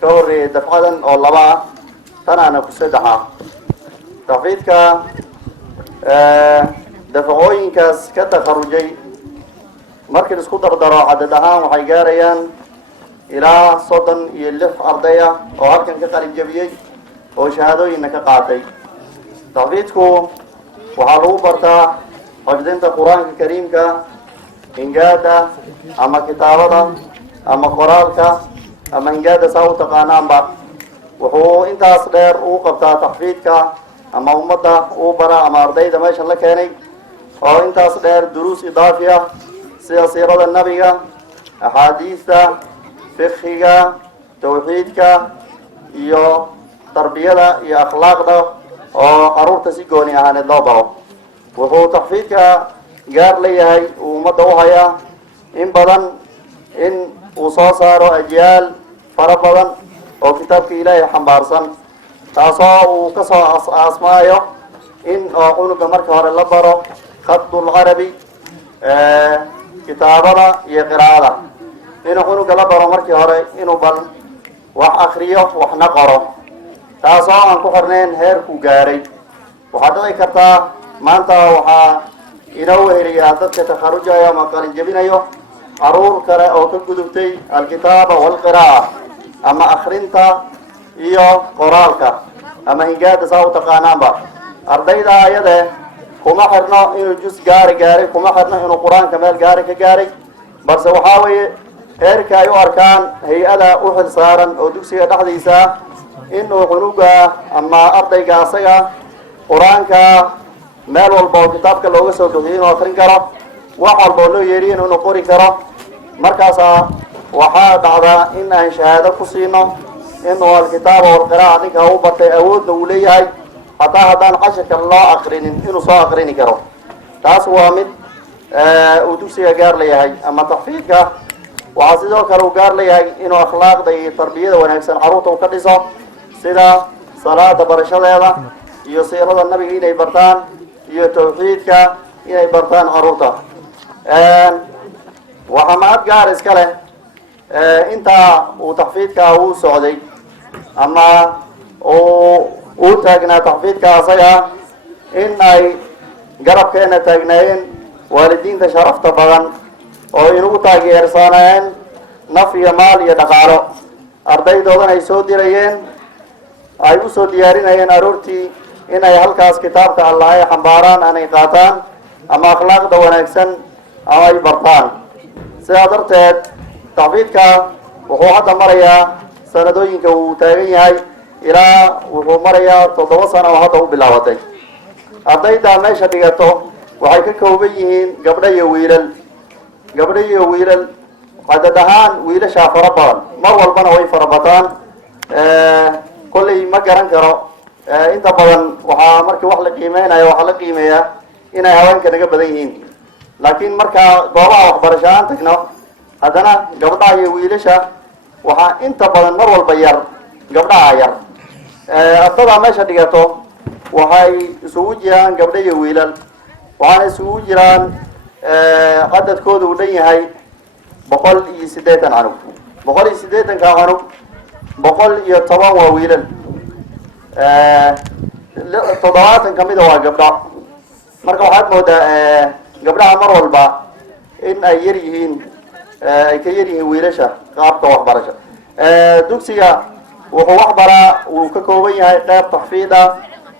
ka horeeyay dafcadan oo 2 tanaana ku 3 taxfiidka dafacooyinkaas ka takharujay markii isku dardaro cadad ahaan waxay gaarayaan ilaa 36 arday ah oo halkan ka qalin jabiyey oo shahaadooyinna ka qaatay. taxfiidku waxaa lagu bartaa xifdinta qur-aanka kariimka, hingaada ama kitaabada ama qoraalka ama hingaada saa u taqaanaanba. wuxuu intaas dheer uu qabtaa taxfiidka ama ummadda uu bara ama ardayda meeshan la keenay oo intaas dheer duruus idaafi ah sida siirada nabiga, axaadiista, fiqhiga, tawxiidka iyo tarbiyada iyo akhlaaqda oo caruurta si gooni ahaaneed loo baro. wuxuu taxfiidka gaar leeyahay uu ummadda u hayaa in badan in uu soo saaro ajyaal fara badan oo kitaabka ilaahay xambaarsan, taasoo uu kasoo aasmaayo in oo cunuga marka hore la baro khadul carabi, kitaabada iyo qiraa'ada. inuu cunuga la baro markii hore inuu bal wax akriyo waxna qoro, taasoo aan ku xirnayn heerku gaaray. waxaa dhici kartaa maanta waxaa inoo weheliyaa dadka takharujaya ama qalin jabinayo caruur kale oo ka gudubtay alkitaaba walqiraa'a ama akrinta iyo qoraalka ama hingaada saa u taqaanaanba. ardayda ayade kuma xirno inuu jus gaaray kuma xirno inuu qur-aanka meel gaari ka gaaray balse waxaa weeye heerka ay u arkaan hay-ada u xil saaran oo dugsiga dhexdiisa ah inuu cunuga ama ardayga asaga qur-aanka meel walba oo kitaabka looga soo bixiyo inuu akrin karo wax walba oo loo yeeriyo inuu qori karo markaasaa waxaa dhacdaa in aan shahaado ku siino inuu alkitaaba walqiraaca ninka u batay awoodna uu leeyahay hataa haddaan cashirka loo akrinin inuu soo akrini karo taas waa mid uu dugsiga gaar leeyahay ama taxfiidka waxaa sidoo kale uu gaar leeyahay inuu akhlaaqda iyo tarbiyada wanaagsan carruurta uu ka dhiso sida salaada barashadeeda iyo siirada nabiga inay bartaan iyo tawxiidka inay bartaan carruurta waxaa mahad gaar iska leh intaa uu taxfiidka uu socday ama uu taagnaa taxfiidka asaga in ay garabkeena taagnaayeen waalidiinta sharafta badan oo inugu taageersanayeen naf iyo maal iyo dhaqaalo ardaydoodan ay soo dirayeen ay usoo diyaarinayeen aroortii inay halkaas kitaabka allah ay xambaaraan anay qaataan ama akhlaaqda wanaagsan ama ay bartaan sidaa darteed taxfiidka wuxuu hadda marayaa sanadooyinka uu taagan yahay ilaa wuxuu marayaa 7 sano oo hadda u bilaabatay ardayda meesha dhigato waxay ka kooban yihiin gabdho iyo wiilal cadad ahaan wiilashaa fara badan mar walbana way farabataan kolley ma garan karo inta badan waxaa markii wax la qiimeynayo waxaa la qiimeeyaa inay haweenka naga badan yihiin laakiin markaa goobaha waxbarasho aan tagno haddana gabdhaha iyo wiilasha waxaa inta badan mar walba yar gabdhaha yar ardada meesha dhigato waxay isugu jiraan gabdho iyo wiilal waxaana isugu jiraan cadadkooda uu dhan yahay 180 canug 180 canug 110 waa wiilal 70 kamida waa gabdho marka waxaad moodaa gabdhaha mar walba in ay yar yihiin ay ka yar yihiin wiilasha qaabka waxbarasho dugsiga wuxuu waxbaraa uu ka kooban yahay qayb taxfiid ah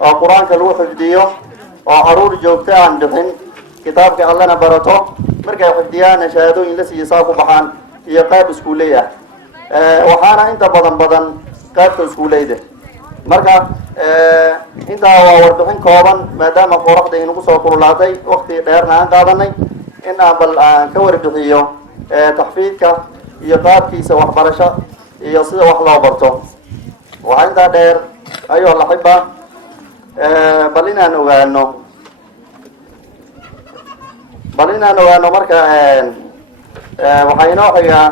oo qur-aanka lagu xifdiyo oo caruur joogto aan bixin kitaabka allana barato markay xifdiyaan shahaadooyin la siiyo saa ku baxaan iyo qayb iskuuley ah waxaana inta badan qaybta iskuuleyda marka intaa waa warbixin kooban maadaama qoraxda inagu soo kululaatay waqti dheerna aan qaadanay in aan bal aan ka warbixiyo taxfiidka iyo qaabkiisa waxbarasho iyo sida wax loo barto waxaa intaa dheer ayuu laxiba bal inaan ogaano marka waxaa inoo xigaa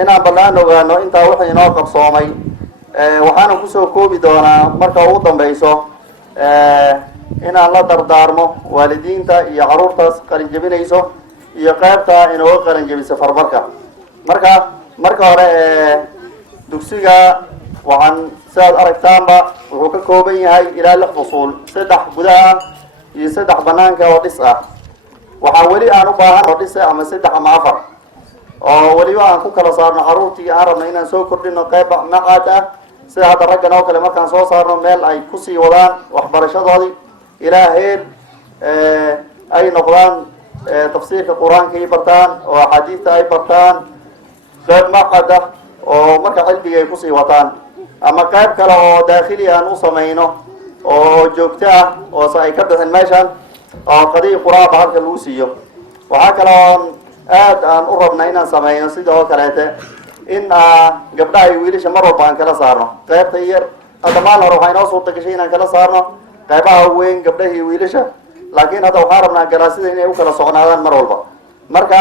inaan bal aan ogaano intaa wixii inoo qabsoomay waxaana kusoo koobi doonaa marka ugu dambeyso inaan la dardaarmo waalidiinta iyo caruurtaas qalin jebinayso iyo qaybta inooga qalin jebisa farbarka marka hore dugsiga waxaan sidaad aragtaanba wuxuu ka kooban yahay ilaa 6 fusuul 3 gudaha iyo 3 banaanka oo dhis ah waxaa weli aan u baahan oo dhis ama 3 ama 4 oo weliba aan ku kala saarno caruurtii aan rabno inaan soo kordhino qayb macad ah sida hadda raggan oo kale markaan soo saarno meel ay kusii wadaan waxbarashadoodii ilaa heer ay noqdaan tafsiirka qur-aanka ay bartaan oo axaadiista ay bartaan qayb macad ah oo marka cilmiga ay kusii wataan ama qayb kale oo daakhili aan u samayno oo joogto ah oo se ay ka bixin meeshan oo qadiy quraaba halka lagu siiyo waxaa kale oon aad aan u rabna inaan samayno sidoo kaleete in gabdhaha iyo wiilasha mar walba aan kala saarno qaybta yar hadda maalin hore waxaa inoo suurta gashay inaan kala saarno qaybaha weyn gabdhaha iyo wiilasha laakiin hadda waxaan rabnaa galaasida inay u kala socnaadaan mar walba marka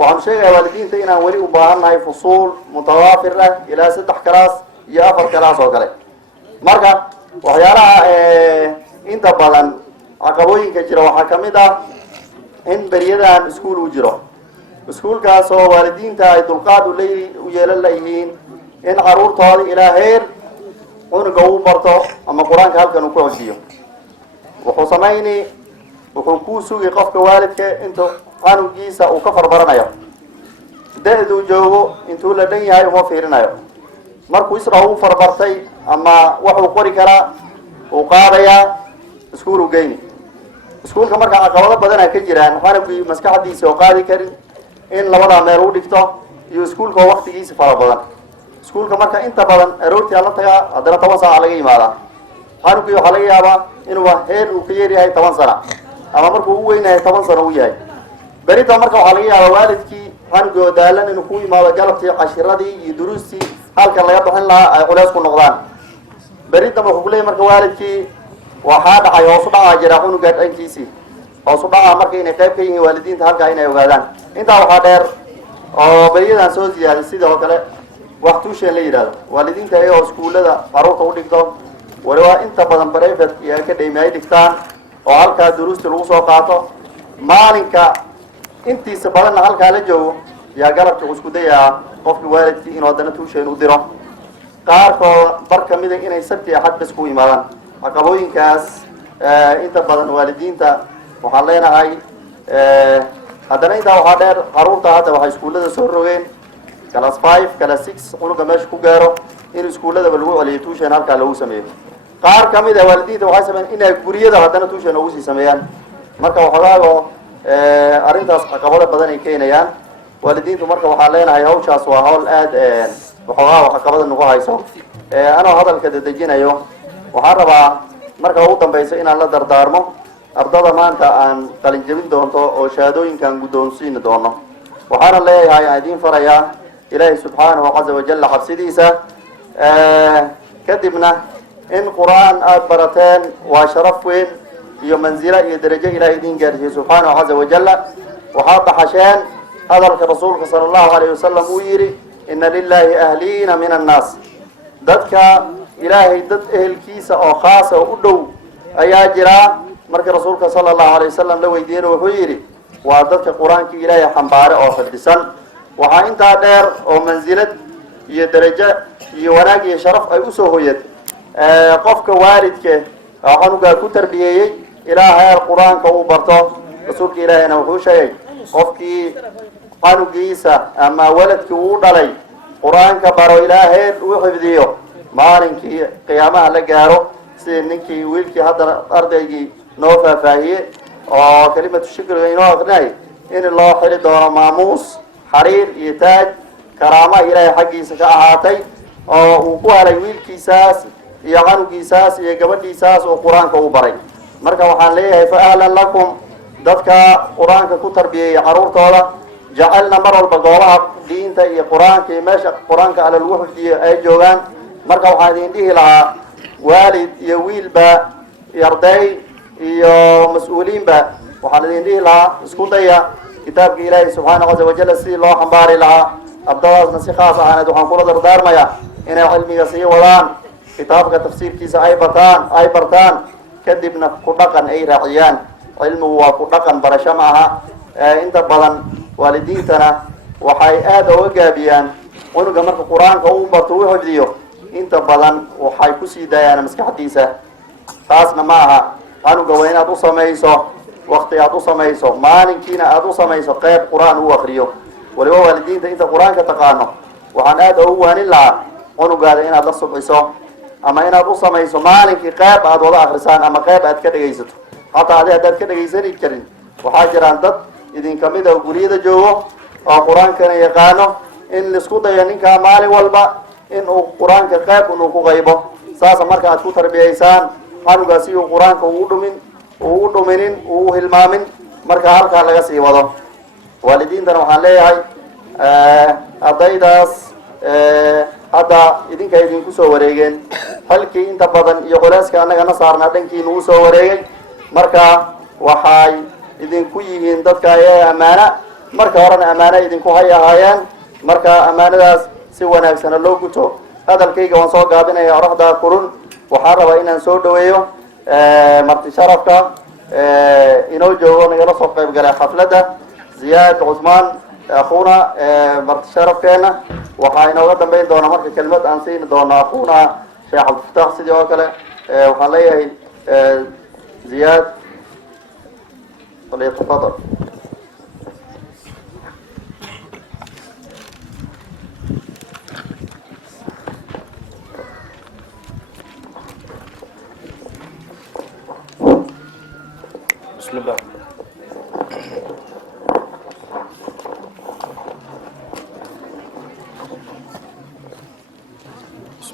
waxaan sheegayaa waalidiinta inaan weli u baahannahay fusuul mutawaafir ah ilaa 3 kalaas iyo 4 kalaas oo kale marka waxyaalaha inta badan caqabooyinka jira waxaa kamid ah in beryadan iskuul u jiro iskuulkaas oo waalidiinta ay dulqaad u yeelan layihiin in caruurtooda ilaa heer cunuga uu barto ama qur-aanka halkan uu ku codsiyo wuxuu kuu sugi qofka waalidka intuu canugiisa uu ka farbaranayo da-duu joogo intuu la dhan yahay uma fiirinayo markuu isra uu farbartay ama waxuu qori karaa uu qaadayaa iskuul u geyni iskuulka marka caqabado badanaa ka jiraan xanugii maskaxdiisa oo qaadi karin in labadaa meel u dhigto iyo iskuulka oo waktigiisa fara badan iskuulka marka inta badan aroortii la tagaa haddana 10 saac laga yimaadaa xanugii waxaa laga yaabaa inuu heer uu ka yaryahay 10 sana ama markuu u weynahay 10 sano u yahay berita marka waxaa laga yaabaa waalidkii xanugii oo daalan inuu ku yimaado galabtii cashiradii iyo duruustii halkan laga bixin lahaa ay culeys ku noqdaan berita wuxuu ku leeyahay marka waalidkii waxaa dhacay hoos u dhacaa jira xunuga dhankiisii hoos u dhacaa marka inay qayb ka yihiin waalidiinta halkaa inay ogaadaan intaa waxaa dheer oo beriyadan soo ziyaaday sidoo kale wax tuusheen la yidhahdo waalidiinta ayagoo iskuullada caruurta u dhigto waliba inta badan private iyo academy ay dhigtaan oo halkaa duruusta lagu soo qaato maalinka intiisa badanna halkaa la joogo yaa galabka uu isku dayaa qofkii waalidkii inuu haddana tuusheen u diro qaarkooda bar kamida inay sabti axad bas ku imaadaan caqabooyinkaas inta badan waalidiinta waxaan leenahay haddana intaa waxaa dheer caruurta hadda waxay iskuullada soo rogeen class 5 class 6 cunuga meesha ku gaaro in iskuulladaba lagu celiyo tuushan halkaa lagu sameeyo qaar kamid ah waalidiinta waxay sameeyaan inay guriyada haddana tuushan ugu sii sameeyaan marka waxoogaagoo arrintaas caqabada badan ay keenayaan waalidiintu marka waxaan leenahay hawshaas waa hawl aad waxoogaa caqabada nagu hayso anoo hadalka dedejinayo waxaan rabaa marka ugu dambayso inaan la dardaarmo ardada maanta aan qalin jebin doonto oo shahaadooyinkaan guddoonsiini doono waxaana leeyahay aan idiin farayaa ilaahay subxaanahu caza wajalla xabsidiisa kadibna in qur-aan aada barateen waa sharaf weyn iyo manzilo iyo darajo ilaahay idiin gaarsiiye subxaanahu caza wajalla waxaad dhaxasheen hadalka rasuulka sala allahu alayhi wasalam uu yidhi ina lilahi ahliina min annaas dadka ilaahay dad ehelkiisa oo khaasa oo u dhow ayaa jira markii rasuulka sala allahu alayh wasalam la weydiiyena wuxuu yidhi waa dadka qur-aanka ilaahay xambaare oo xifdisan waxaa intaa dheer oo mansilad iyo darajo iyo wanaag iyo sharaf ay usoo hoyad qofka waalidka xanugaa ku tarbiyeeyey ilaa heer qur-aanka uu barto rasuulka ilaahayna wuxuu sheegay qofkii xanugiisa ama waladkii uu dhalay qur-aanka baro ilaa heer uu xifdiyo maalinkii qiyaamaha la gaaro sida ninkii wiilkii haddana ardaygii noo faahfaahiye oo kelimatu shukriga inoo akrinay in loo xili doono maamuus xariir iyo taaj karaama ilaahay xaggiisa ka ahaatay oo uu ku helay wiilkiisaas iyo canugiisaas iyo gabadhiisaas oo qur-aanka u baray marka waxaan leeyahay fa ahlan lakum dadka qur-aanka ku tarbiyeeya caruurtooda jecelna mar walba goobaha diinta iyo qur-aanka iyo meesha qur-aanka alle lagu xifdiyo ay joogaan marka waxaan idin dhihi lahaa waalid iyo wiilba iyo arday iyo mas-uuliinba waxaan idin dhihi lahaa isku daya kitaabka ilaahay subxaanahu caza wajalla sidii loo xambaari lahaa ardadaasna si khaas ahaaneed waxaan kula dardaarmaya inay cilmiga sii wadaan kitaabka tafsiirkiisa ay bartaan kadibna ku dhaqan ay raaciyaan cilmigu waa ku dhaqan barasho ma aha inta badan waalidiintana waxay aada uga gaabiyaan cunuga marka qur-aanka uu barto uu xifdiyo inta badan waxay kusii daayaan maskaxdiisa taasna ma aha canuga waa inaad u samayso wakti aad u samayso maalinkiina aad u samayso qeyb qur-aan uu akriyo waliba waalidiinta inta qur-aanka taqaano waxaan aada ugu waanin lahaa cunugaada inaad la subciso ama inaad u samayso maalinkii qeyb aad wada akrisaan ama qeyb aad ka dhegaysato hataa adi haddaad ka dhegaysani karin waxaa jiraan dad idinka mid a guryada joogo oo qur-aankana yaqaano in laisku dayo ninkaa maalin walba in uu qur-aanka qeyb inuu ku qaybo saasa marka aad ku tarbiyaysaan canugaa si uu qur-aanka u dhuminin uu hilmaamin marka halkaa laga sii wado waalidiintana waxaan leeyahay ardaydaas hadda idinka idinku soo wareegeen xilkii inta badan iyo culeyska annagana saarnaa dhankiina uu soo wareegay marka waxay idinku yihiin dadka ee ammaana marka horena ammaano idinku hay ahaayeen marka ammaanadaas si wanaagsana loo guto hadalkayga waan soo gaabinaya oraxda kulun waxaan rabaa inaan soo dhaweeyo marti sharafka inoo joogo nagala soo qayb galay xafladda ziyaad cusmaan akhuuna marti sharafkeena waxaa inooga dambeyn doona marka kelmad aan siini doono akhuuna sheekh cabdifatax sidii oo kale waxaan leeyahay ziyaad falyatafadal بسم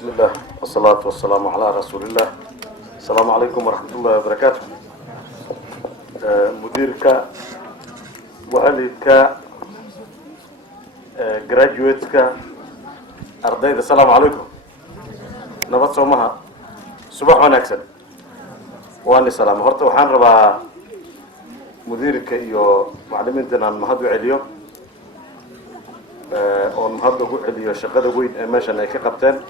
بسم الله والصلاة والسلام على رسول الله. السلام عليكم ورحمة الله وبركاته. مديرك والدك graduateك أرضيد السلام عليكم. نبض صومها صباح ونكسر وأنا سلام هرت وحن ربا مديرك يو معلمين تنا المهدو عليهم ونهضوا عليهم شقة وين ماشى نايك قبتين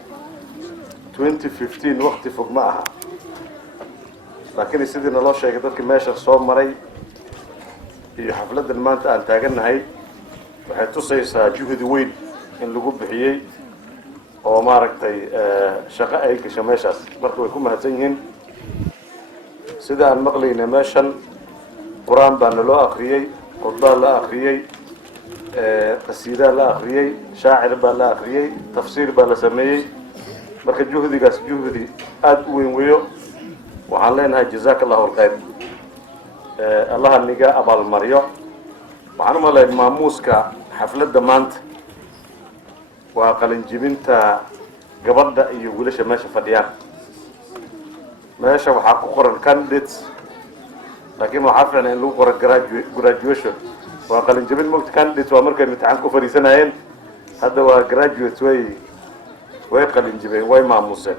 2015 وقت فوق معها لكن سيدنا الله شيء كذا كماشى صوم مري في حفلة المانت أن تاجرنا هاي وحتصيص جهد وين إن لجوب بحيي أو ما ركتي شقة أي كشماشة برضو يكون مهتمين سيدا المقلي نماشن قرآن بان لا أخريي قضاء لا أخريي قصيدة لا أخريي شاعر بان لا أخريي تفسير بان لا سميي marka juhdigaas juhdi aad u weyn weeyo waxaan leenahay jazakallahu alkhayr allah niga abal mariyo waxaan ma leeyahay maamuuska xafladda maanta waa qalin jibinta gabadha iyo wiilasha meesha fadhiyaan meesha waxaa ku qoran candidates laakiin waxaa fiican in lagu qoro graduation waa qalin jibin mogta candidates waa markay imtixaan ku fariisanayeen hadda waa graduates way qalin jibeen way maamuseen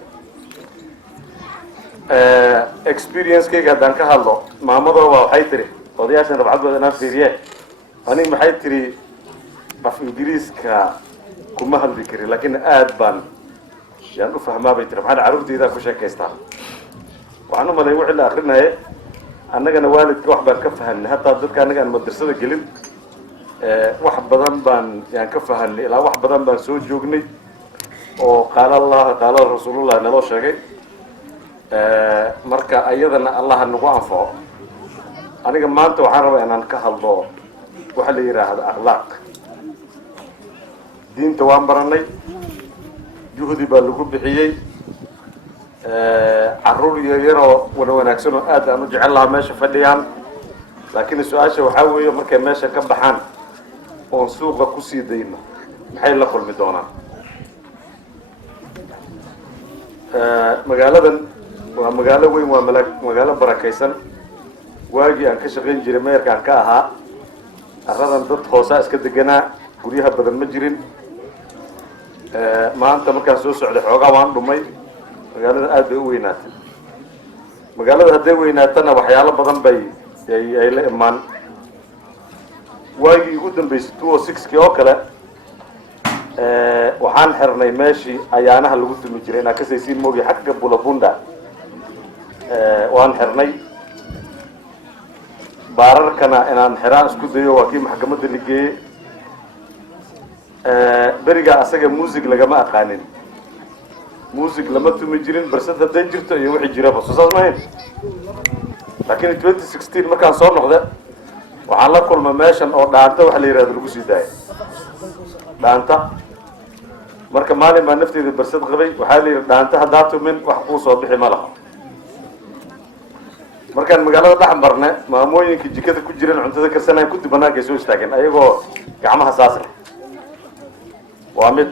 experience kayga haddaan ka hadlo maamadooba waxay tiri odayaashan rabcadooda inaan fiiriye aniga maxay tiri af ingiriiska kuma hadli kari laakiin aad baan yaan u fahmaa bay tiri maxaan carruurtaydaa ku sheekaystaa waxaan u malay wixii la akrinaye annagana waalidka wax baan ka fahanay hataa dadka annaga aan madrasada gelin wax badan baan yaan ka fahanay ilaa wax badan baan soo joognay oo qaala allah qaala rasuulullah naloo sheegay marka ayadana allah nagu anfaco aniga maanta waxaan rabaa inaan ka hadlo waxa la yiraahdo akhlaaq diinta waan baranay juhdi baa lagu bixiyey carruur yaryaroo wanaagsan oo aad aan u jecel lahaa meesha fadhiyaan laakiin su-aasha waxaa weeye markay meesha ka baxaan oon suuqa kusii dayno maxay la kulmi doonaan magaaladan waa magaalo weyn waa magaalo barakaysan waagii aan ka shaqayn jiray meerka aan ka ahaa aradan dad hoosaa iska deganaa guryaha badan ma jirin maanta markaan soo socday xoogaa waan dhumay magaalada aad bay u weynaatay magaalada hadday weynaatana waxyaalo badan bay ay la imaan waagii ugu dambeysay 2006 oo kale waxaan xirnay meeshii ayaanaha lagu tumi jiray inaa kasaysiin moogi xagga bulabunda waan xirnay baararkana inaan xiraan isku dayo waa kii maxkamadda la geeyey berigaa asaga muusig lagama aqaanin muusig lama tumi jirin barsad hadday jirto iyo wixii jiraba soo saas mahayn laakiin 2016 markaan soo noqda waxaan la kulma meeshan oo dhaanta waxa la yidhahdo lagu sii daaya dhaanta marka maalin baa nafteeda barsad qabay waxaa la yidhi dhaanta haddaa tumin wax kuu soo bixi ma laha markaan magaalada dhex marne maamooyinka jikada ku jiran cuntada karsanayan kudib banaanka ay soo istaageen ayagoo gacmaha saas leh waa mid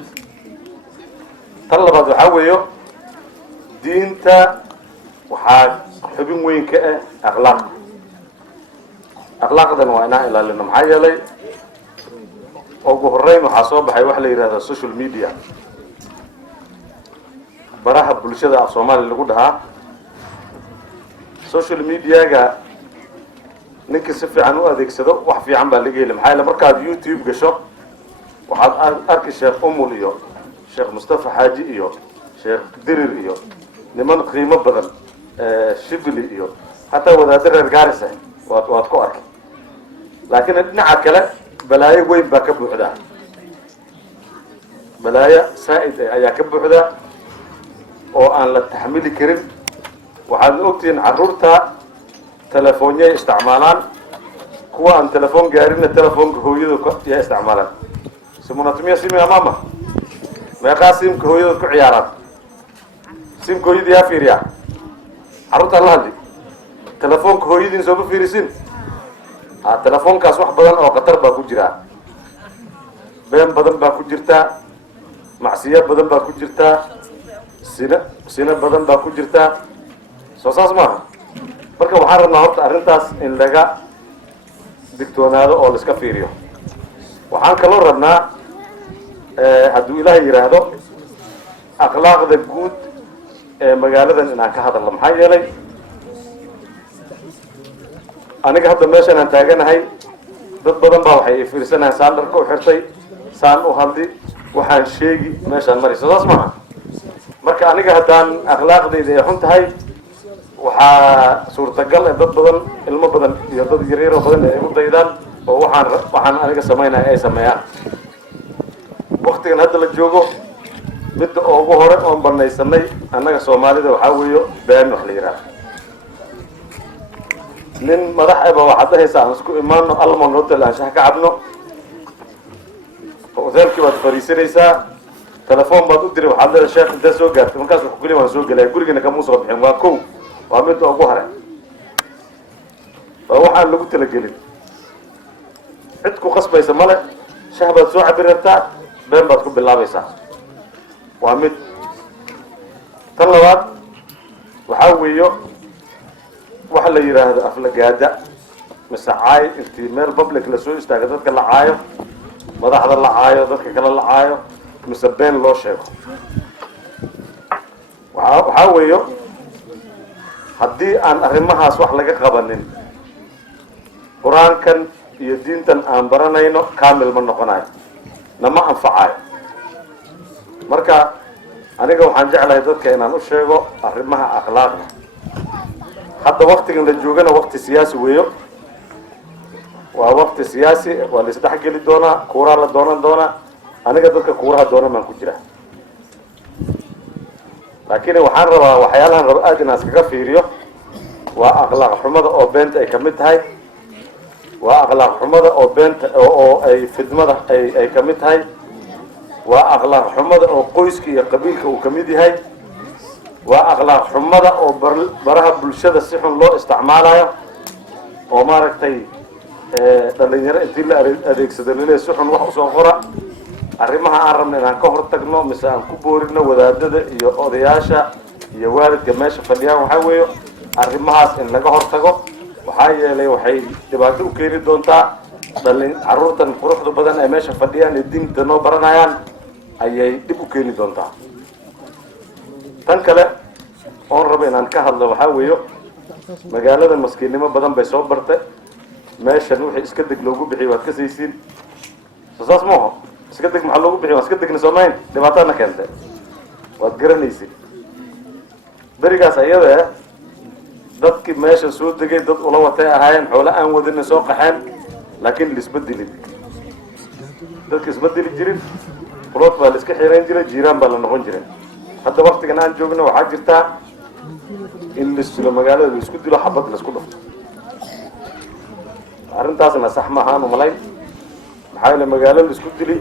tan labaad waxaa weeyo diinta waxaa xubin weyn ka ah akhlaaq akhlaaqdan waa inaan ilaalino maxaa yeelay ugu horeyn waxaa soo baxay waxa la yidhahda social media baraha bulshada af soomaaliya lagu dhahaa social mediaga ninka si fiican u adeegsado wax fiican baa laga heli maxaa yeele markaad youtube gasho waxaad arki sheekh umul iyo sheekh mustafa xaaji iyo sheekh dirir iyo niman qiimo badan shibli iyo hataa wadaado reer gaarisa waad ku arkay laakiin dhinaca kale balaayo weyn baa ka buuxda balaayo saa'id ayaa ka buuxda oo aan la taxmili karin waxaad ogtihiin carruurta telefoonyay isticmaalaan kuwa aan telefoon gaarinna telefoonka hooyadooda yaa isticmaalaan simunatumiya simiya mama meeqaa simka hooyadooda ku ciyaaraan simka hooyadii yaa fiiriyaa carruurta la hadli telefoonka hooyadiin sooma fiirisin telefoonkaas wax badan oo khatar baa ku jiraa been badan baa ku jirtaa macsiyo badan baa ku jirtaa sina badan baa ku jirtaa soo saas maaha marka waxaan rabnaa horta arrintaas in laga digtoonaado oo la iska fiiriyo waxaan kaloo rabnaa hadduu ilaahay yidhaahdo akhlaaqda guud ee magaaladan inaan ka hadalno maxaa yeelay aniga hadda meeshan aan taaganahay dad badan baa waxay fiirsanayan saan dharka u xirtay saan u hadli waxaan sheegi meeshaan marayso saas maaha marka aniga haddaan akhlaaqdayda ay xun tahay waxaa suurtagal dad badan ilmo badan iyo dad yaryaro badan ay u daydaan oo waxaan aniga samaynaya ay sameeyaan waktigan hadda la joogo midda ugu hore oon banaysanay annaga soomaalida waxaa weeyo been wax la yidhaha nin madax eba waxaad dhahaysa aan isku imaano almon hotel aan shax ka cabno hotelkii baad fariisanaysaa telefoon baad u diray waxaad leedahay sheekh intee soo gaartay markaas wuxuu kuli waan soo gelaya gurigana kamuu soo bixin waa kow waa midda ugu hore waa waxaan lagu talagelin cid ku qasbaysa male shah baad soo cabi rabtaa been baad ku bilaabaysaa waa mid tan labaad waxaa weeyo waxa la yidhaahdo aflagaada mise caay intii meel public lasoo istaaga dadka la caayo madaxda la caayo dadka kale la caayo mise been loo sheego waxaa weeyo haddii aan arrimahaas wax laga qabanin qur-aankan iyo diintan aan baranayno kaamil ma noqonayo nama anfacayo marka aniga waxaan jeclahay dadka inaan u sheego arrimaha akhlaaqda hadda waktigan la joogana wakti siyaasi weeyo waa wakti siyaasi waa la isdhexgeli doonaa kuuraa la doonan doonaa aniga dadka kuuraha doonan baan ku jira laakiin waxaan rabaa waxyaalahan raba aad inaan iskaga fiiriyo waa akhlaaq xumada oo beenta ay kamid tahay waa akhlaaq xumada oo beenta oo ay fidmada ay kamid tahay waa akhlaaq xumada oo qoyska iyo qabiilka uu kamid yahay waa akhlaaq xumada oo baraha bulshada si xun loo isticmaalayo oo maaragtay dhalinyaro intii la adeegsado laleeyahay si xun wax usoo qora arrimaha aan rabna inaan ka hortagno mise aan ku boorino wadaadada iyo odayaasha iyo waalidka meesha fadhiyaan waxaa weeyo arrimahaas in laga hortago waxaa yeelay waxay dhibaato u keeni doontaa carruurtan quruxda badan ay meesha fadhiyaan ee diinta noo baranayaan ayay dhib u keeni doontaa tan kale oon raba inaan ka hadlo waxaa weeyo magaalada maskiinnimo badan bay soo bartay meeshan wixii iska deg loogu bixiy waad ka saysiin soo saas maaho iska deg maxaa loogu bixiy waan iska degna soomayn dhibaatana keentay waad garanaysid berigaas ayada dadkii meesha soo degay dad ula watay ahaayeen xoolo aan wadina soo qaxeen laakiin laisma dilin dadka isma dili jirin fulood baa la iska xiran jiray jiiraan baa la noqon jiray hadda waktigan aan joogno waxaa jirtaa in laisdilo magaalada la isku dilo xabad la isku dhufto arrintaasna sax ma ahaan umalayn maxaa yeele magaalo la isku dili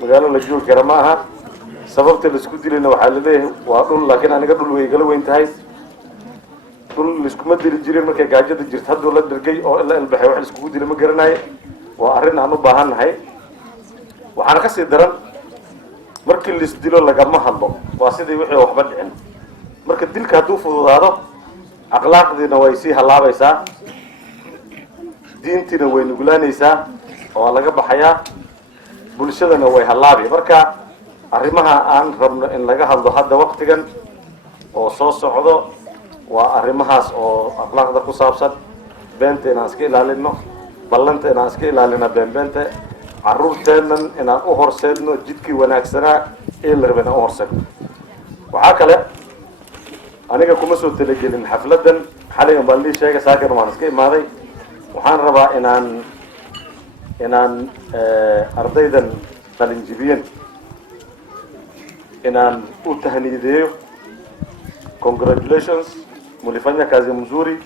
magaalo la joogi kara ma aha sababta la isku dilina waxaa laleeyahay waa dhul laakiin aniga dhul way igala weyn tahay dhul laiskuma dili jirin markay gaajada jirto hadduu la dhergay oo la ilbaxay wax laiskugu dila ma garanayo waa arrin aan u baahan nahay waxaana kasii daran markii laisdilo lagama hadlo waa sidii wixii waxba dhicin marka dilka hadduu fududaado akhlaaqdiina way sii hallaabaysaa diintiina way nuglaanaysaa oo laga baxayaa bulshadana way hallaabi marka arrimaha aan rabno in laga hadlo hadda waktigan oo soo socdo waa arrimahaas oo akhlaaqda ku saabsan beenta inaan iska ilaalino ballanta inaan iska ilaalino beenbeenta carruurteennan inaan u horseedno jidkii wanaagsanaa ee la raba inaan u horseedno waxaa kale aniga kuma soo talagelin xafladan xaligan baan lii sheegay saakan waan iska imaaday waxaan rabaa inaan ardaydan qalinjibiyen inaan u tahniideeyo congratulations mulifanya kazi mzuri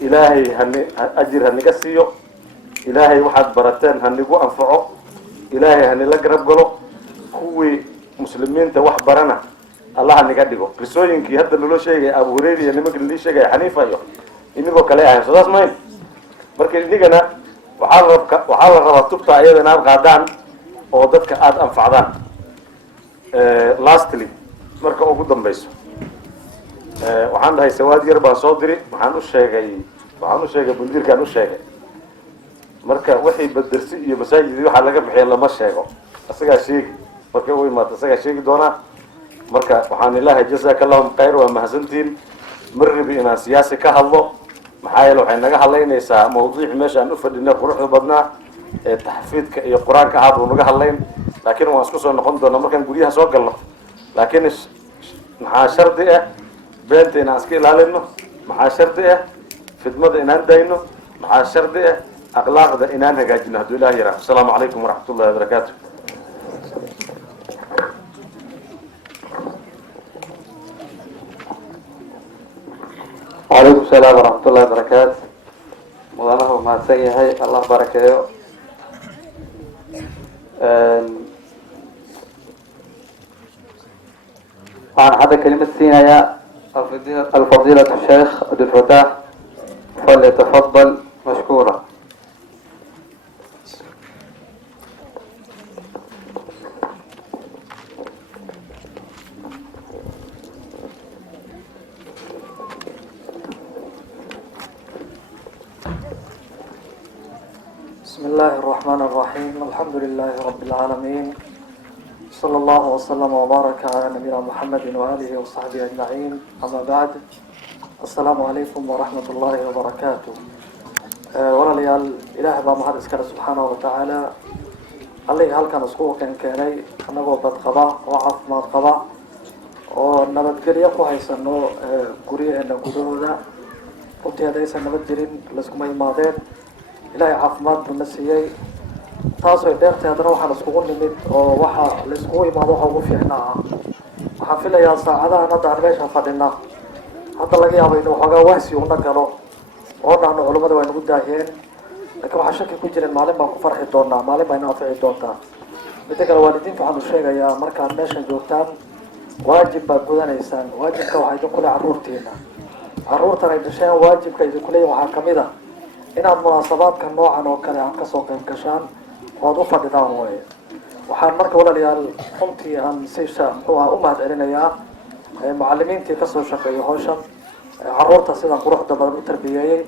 ilaahay ajir haniga siiyo ilaahay waxaad barateen hanigu anfaco ilaahay hanila garab galo kuwii muslimiinta wax barana allah haniga dhigo qisooyinkii hadda naloo sheegay abu hurayra iyo nimanka lii sheegay xaniifa iyo inigoo kale ahayn soo saas mayn marka inigana waxaa la rabaa tubta ayada inaad qaadaan oo dadka aada anfacdaan lastly marka ugu dambayso waxaan dhahay sawaad yar baan soo diri waxaan u sheegay bundirkaan u sheegay marka wixii badersi iyo masaajid waxaa laga bixiya lama sheego isagaa sheegi markay u imaato isagaa sheegi doonaa marka waxaan ilaahay jazaaka allahum khayr waa mahadsantiin ma rabi inaan siyaasi ka hadlo maxaa yeele waxay naga hadlaynaysaa mawduuci meesha aan u fadhinay quruxda badnaa ee taxfiidka iyo qur-aanka ahaa buu naga hadlayn laakiin waan isku soo noqon doonaa markaan guryaha soo galno laakiin maxaa shardi ah beenta inaan iska ilaalino maxaa shardi ah fidmada inaan dayno maxaa shardi ah akhlaaqda inaan hagaajino hadduu ilaah yaraah asalaamu calaykum waraxmat ullahi wabarakaatu وعليكم السلام ورحمة الله وبركاته مدنه ما سيهي الله بركاته عن هذا كلمة سينا يا الفضيلة الشيخ عبد الفتاح فليتفضل مشكورا بسم الله الرحمن الرحيم الحمد لله رب العالمين صلى الله وسلم وبارك على نبينا محمد وآله وصحبه أجمعين أما بعد السلام عليكم ورحمة الله وبركاته ولا ليال إله بامهد إسكال سبحانه وتعالى عليه هل كان اسكوه كاني أنه بدقضاء وعف ما قضاء ونبت قريق وحيسانو قريق أنه قدوه runtii haddaysan nabad jirin layskuma imaadeen ilaahay caafimaad buu na siiyey taasoo dheertay haddana waxaan iskugu nimid oo waxa layskugu imaado waxa ugu fiicnaa waxaan filayaa saacadahan hadda aan meesha fadhina hadda laga yaabo inuu waxoogaa wahsi una galo oo dhahno culummada waa nagu daahiyeen laakiin waxaa shaki ku jirin maalin baan ku farxi doonaa maalin baa ina anfici doontaa midda kale waalidiinta waxaanu sheegayaa markaad meeshan joogtaan waajib baad gudanaysaan waajibka waxaa idinku le carruurtiina carruurtan ay dhasheen waajibka idinku leeyihin waxaa kamid ah inaad munaasabaadka noocan oo kale aad kasoo qayb gashaan oo ad u fadhidaan waaye waxaan marka walaalayaal runtii aan si muxuu aha u mahad celinayaa mucalimiintii kasoo shaqeeyay hawshan carruurta sidan quruxda badan u tarbiyeeyey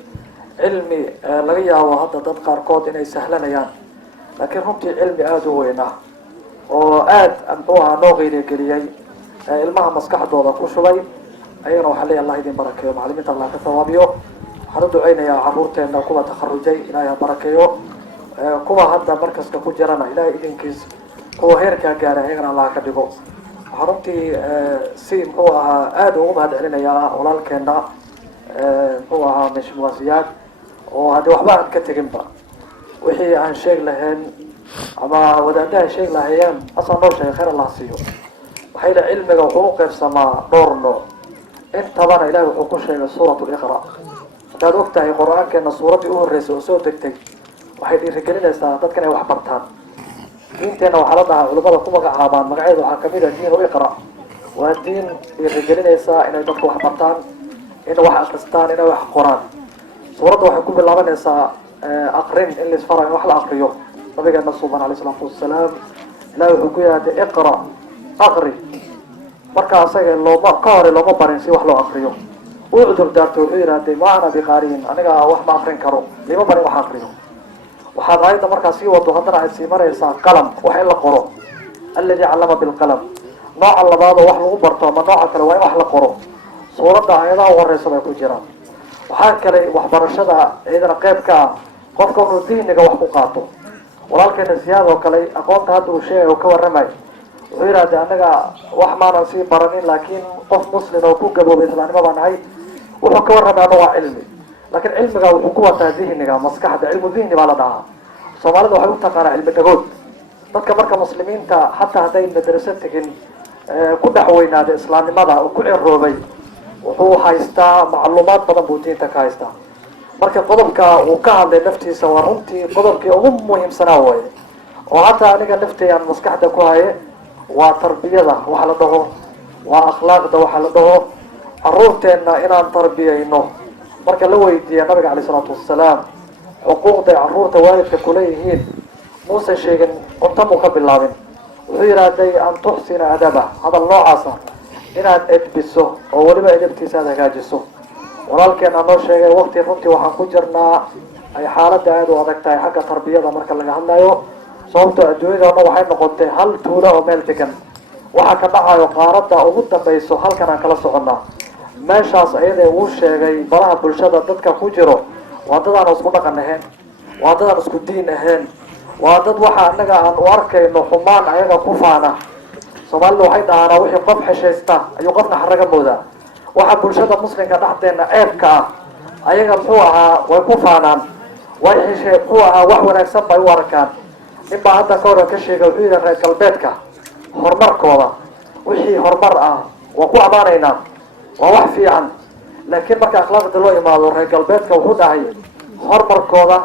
cilmi laga yaabo hadda dad qaarkood inay sahlanayaan laakiin runtii cilmi aada u weyn ah oo aada muxuu ahaa noo qiirigeliyey ilmaha maskaxdooda ku shubay ayagana waxaa leeya allah idin barakeeyo macalimiinta allah ka thawaabiyo waxaan u duceynayaa carruurteena kuwa takharujay ilaahay ha barakeeyo kuwa hadda markaska ku jirana ilaahay idinkiis kuwa heerkaa gaaray ayagana allah ka dhigo waxaan runtii si muxuu ahaa aada ugu mahad celinayaa walaalkeena muxuu ahaa mashmuwaasiyaad oo haddii waxba aan ka teginba wixii aan sheeg lahayn ama wadaadaha sheeg lahayeen asaa noo sheegay khayr allah siiyo waxaa yidhi cilmiga wuxuu u qaybsamaa dhowr nooc intabana ilahi wuxuu ku sheegay suurat liqra haddaad og tahay qur-aankeena suuraddii u horreysay oo soo degtay waxay dhiirigelinaysaa dadka inay wax bartaan diinteenna waxaa la dhahaa culimmada ku magacaabaan magaceeda waxaa kamid ah diin iqra waa diin dhiirigelinaysaa inay dadku wax bartaan inay wax akristaan inay wax qoraan suuradda waxay ku bilaabanaysaa aqrin in laisfara in wax la aqriyo nabigeena suuban alayh isalaatu wasalaam ilahi wuxuu ku yihahday iqra aqri marka asaga looma ka hore looma barin si wax loo akriyo uu cudur daarto wuxuu yihahday ma ana biqaariin aniga wax ma akrin karo lima barin wax akriyo waxaad aayadda markaa sii wado haddana aad sii maraysaa qalam wax in la qoro alladii callama bilqalam nooca labaad oo wax lagu barto ama nooca kale waa in wax la qoro suuradda aayadaha u horeysa bay ku jiraan waxaa kale waxbarashada iyadana qeyb ka ah qofka inuu dihniga wax ku qaato walaalkeena siyaad oo kale aqoonta hadda uu sheegay oo ka warramay wuxuu yidhahday anaga wax maanan sii baranin laakiin qof muslim oo ku gaboobay islaanimo baan ahay wuxuu ka warramay ana waa cilmi laakiin cilmiga wuxuu ku wataa dihniga maskaxda cilmu dihni baa la dhahaa soomaalida waxay u taqaanaa cilmi dhagood dadka marka muslimiinta xataa hadday madraso tegin ku dhex weynaaday islaamnimada oo ku ciroobay wuxuu haystaa macluumaad badan buu diinta ka haystaa marka qodobka uu ka hadlay naftiisa waa runtii qodobkii ugu muhiimsanaa waye oo hataa aniga nafteyaan maskaxda ku haye waa tarbiyada waxa la dhaho waa akhlaaqda waxa la dhaho caruurteenna inaan tarbiyayno marka la weydiiya nabiga calay isalaatu wasalaam xuquuqday caruurta waalidka kuleeyihiin muusan sheegin cunto muu ka bilaabin wuxuu yidhaahday an tuxsina adaba hadal noocaasa inaad edbiso oo weliba edabtiisa aad hagaajiso. walaalkeen aan noo sheegay waqti runtii waxaan ku jirnaa ay xaaladda aada u adag tahay xagga tarbiyada marka laga hadlayo, sababtoo adduunyada o dhan waxay noqotay hal tuulo oo meel degan. waxaa ka dhacayo qaaradda ugu dambayso halkan aan kala soconnaa. meeshaas ayada uu sheegay baraha bulshada dadka ku jiro waa dad aan isku dhaqan ahayn, waa dad aan isku diin ahayn, waa dad waxa anaga aan u arkayno xumaan ayaga ku faana. soomaalida waxay dhahaanaa wixii qof xeshaysta ayuu qofna xaraga moodaa. waxa bulshada muslimka dhexdeena ceebka ah ayaga muxuu ahaa way ku faanaan, way xeshe muxuu ahaa wax wanaagsan bay u arkaan. nin baa hadda ka hore ka sheegay wuxuu yidhi reer galbeedka horumarkooda wixii horumar ah waa ku ammaanaynaa, waa wax fiican, laakiin marka akhlaaqda loo imaado reer galbeedka wuxuu dhahay horumarkooda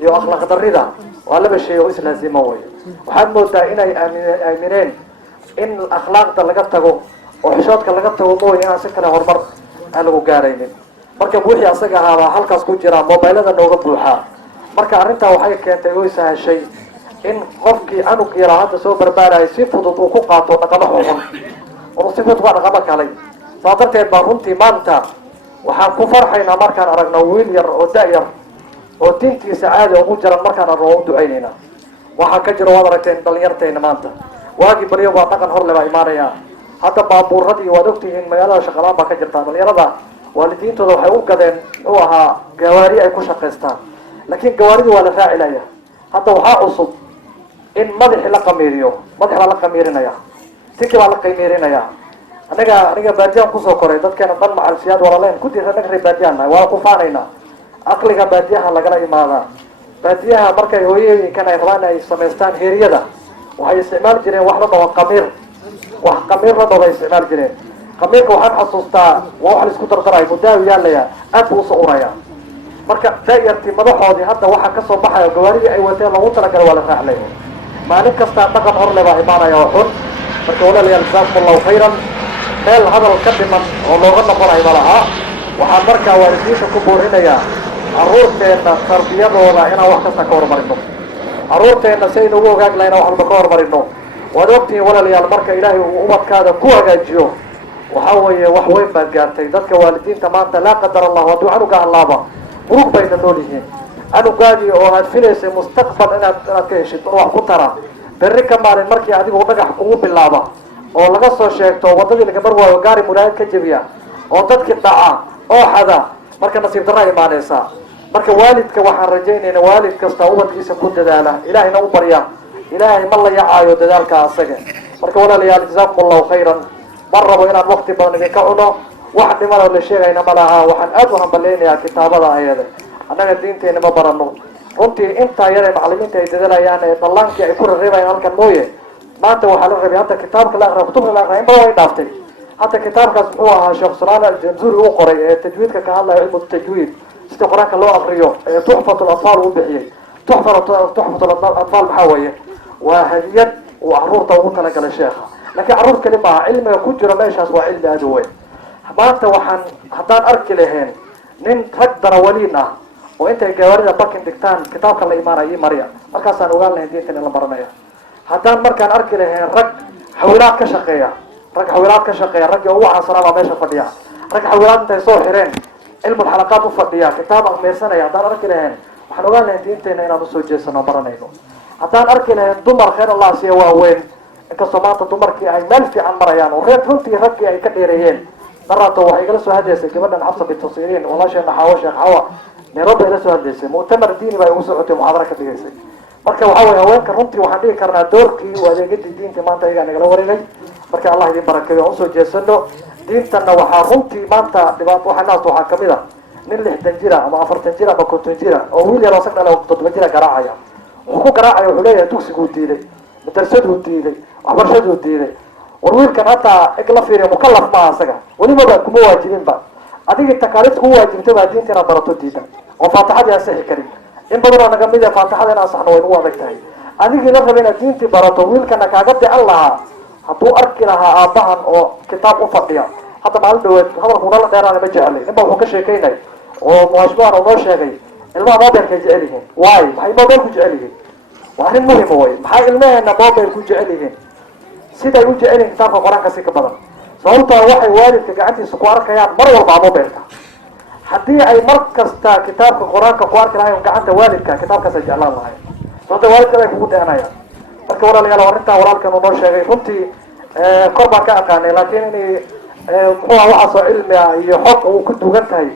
iyo akhlaaq darida waa laba shay oo islaazimo wey. waxaad moodaa inay aamineen in akhlaaqda laga tago oo xishoodka laga tago mooye inaan si kale horumar aan lagu gaaraynin. marka wixii asaga ahaabaa halkaas ku jira, mobaylada nooga buuxaa. marka arrintaa waxay keentay oo sahashay in qofkii canug yaraa hadda soo barbaarayay si fudud uu ku qaato dhaqamo xun oo si fudud waa dhaqamo kale. saa darteed baa runtii maanta waxaan ku farxaynaa markaan aragno wiil yar oo da-yar oo diintiisa caadi ugu jiran markaan aragno waa u ducaynaynaa. waxaa ka jiro waad aragteen dhalinyarteena maanta waagii baryo baa dhaqan horle baa imaanaya. hadda baabuuradii waad ogtihiin magaalada shaqalaan baa ka jirta. dhalinyarada waalidiintooda waxay u gadeen muxuu ahaa gawaari ay ku shaqaystaan, laakiin gawaaridii waa la raacilaya. hadda waxaa cusub in madaxii la qamiiriyo, madax baa la qamiirinaya, tinki baa la qamiirinaya. aniga baadiyaan kusoo koray, dadkeena dhan macalsiyaad walaleen ku diira anaga reer baadiyaan nahay, waa ku faanaynaa. aqliga baadiyaha lagala imaadaa. baadiyaha markay hooyooyinkan ay rabaan ay samaystaan heeryada waxay isticmaali jireen wax la dhaho qamiir, wax qamiir la dhaho ay isticmaali jireen. qamiirka waxaan xasuustaa waa wax la isku dardarayo mudaawi yaalaya aad buu usoo uraya. marka daayartii madaxoodii hadda waxaa kasoo baxaya gawaaridii ay wateen loogu talagalay waa la raaxlay. maalin kastaa dhaqan horle baa imaanaya oo xun. marka walaalayaal jazaakum allahu khayran. meel hadal ka dhiman oo looga noqonayo malaha. waxaan markaa waalidiinta ku boorinayaa caruurteena tarbiyadooda inaan wax kasta ka horumarino. caruurteena si aynu ugu ogaag lahay inaan wax walba ka horumarino. waad ogtihiin walaalayaal marka ilaahay uu ubadkaada ku hagaajiyo waxa weeye wax weyn baad gaartay. dadka waalidiinta maanta laa qadar allahu hadduu canuga hallaaba murug bayna nool yihiin. canugaadii oo aad filaysay mustaqbal inaad ka heshid oo wax ku tara, berri ka maalin markii adigu dhagax kugu bilaaba oo laga soo sheegto wadadii lagamar waayo gaari muraayad ka jebiya oo dadkii dhaca oo xada, marka nasiib darra imaanaysaa. marka waalidka waxaan rajaynayna waalid kasta ubadkiisa ku dadaala, ilaahayna u barya. ilaahay ma la yacaayo dadaalka asaga. marka walaalayaal jazaakum allahu khayran. ma rabo inaan waqti badan idinka cuno, wax dhimada la sheegayna ma laha. waxaan aad u hambaleynayaa kitaabada ayada. annaga diinteena ma barano runtii intaa yare macalimiinta ay dadalayaan ee ballaankii ay ku rareebayaan halkan mooye. maanta waxaa la rabay hadda kitaabka la aqra kutubka la aqra in badan way dhaaftay. hadda kitaabkaas muxuu ahaa sheekh sulaan aljanzuri uu qoray ee tajwiidka ka hadlaya cilmu tajwiid sida qur-aanka loo aqriyo ee tuxfatu latfaal uu bixiyey. tuxfatu latfaal maxaa weeye? waa hadiyad uu caruurta ugu talagalay sheekha, laakiin caruur kali maaha. cilmiga ku jiro meeshaas waa cilmi aada u weyn. maanta waxaan haddaan arki lahayn nin rag darawaliin ah oo intay gawaarida bakin dhigtaan kitaabka la imaanaya marya, markaasaan ogaan lahayn diintan in la baranaya. haddaan markaan arki lahayn rag xawilaad ka shaqeeya, raggii ugu caansanaa baa meesha fadhiya. rag xawilaad intay soo xireen cilmul xalaqaad u fadhiya, kitaab aqmeersanaya. haddaan arki lahayn waxaan ogaan lahayn diinteena inaan usoo jeesano baranayno. haddaan arki lahayn dumar khayr allah siya waaweyn, inkastoo maanta dumarkii ay meel fiican marayaan oo reer runtii raggii ay ka dheereeyeen. daraato waxay igala soo hadlaysay gabadhan xabsa bintu siriin walaasheena xaawo sheekh xawa nairobi ila soo hadlaysay, mu'tamar diini baa igu socotay, muxaadara ka dhigaysay. marka waxa weye haweenka runtii waxaan dhigi karnaa doorkii u adeegadii diinta maanta ayagaa nagala wareegay. marka allah idin barakeeyo aan usoo jeesano diintana. waxaa runtii maanta dhibaato waxanaas waxaa kamid a nin 60 jira ama 40 jira ama 50 jira oo wiil yar oo sag dhalay 7 jira garaacaya. wuxuu ku garaacaya wuxuu leeyahay dugsiguu diiday, madarsaduu diiday, waxbarashaduu diiday. war wiilkan hataa ig la fiiriyo mukallaf maaha asaga, welibaba kuma waajibinba. adigii takaaliid kugu waajibtay baa diinta inaad barato diida oo faatixadii ansixi karin. in badanoo naga mid ee faatixada in ansaxno way nagu adag tahay. adigii la rabay inaad diintii barato, wiilkana kaaga decan lahaa hadduu arki lahaa aabbahan oo kitaab u fadhiya. hadda maalin dhaweed hadalku nala dheeraana ma jeclay. ninba wuxuu ka sheekaynay oo muwaashbahan oo noo sheegay ilmaha mobilkay jecel yihiin. waayo maxay mobile ku jecel yihiin? waa arrin muhima wey. maxay ilmaheena mobile ku jecel yihiin? siday u jecel yihiin kitaabka qur-aanka si ka badan. sababtoo waxay waalidka gacantiisa ku arkayaan mar walba ama beerta haddii ay mar kasta kitaabka qur-aanka ku arki lahayn gacanta waalidka kitaabkaas ay jeclaan lahayn sababta waalidkada ay kugu deenayaan marka walaalayaal arrintaa walaalkan uu noo sheegay runtii kor baan ka aqaanay laakiin inay muxuu aha waxaasoo cilmi ah iyo xog uu ku dugan tahay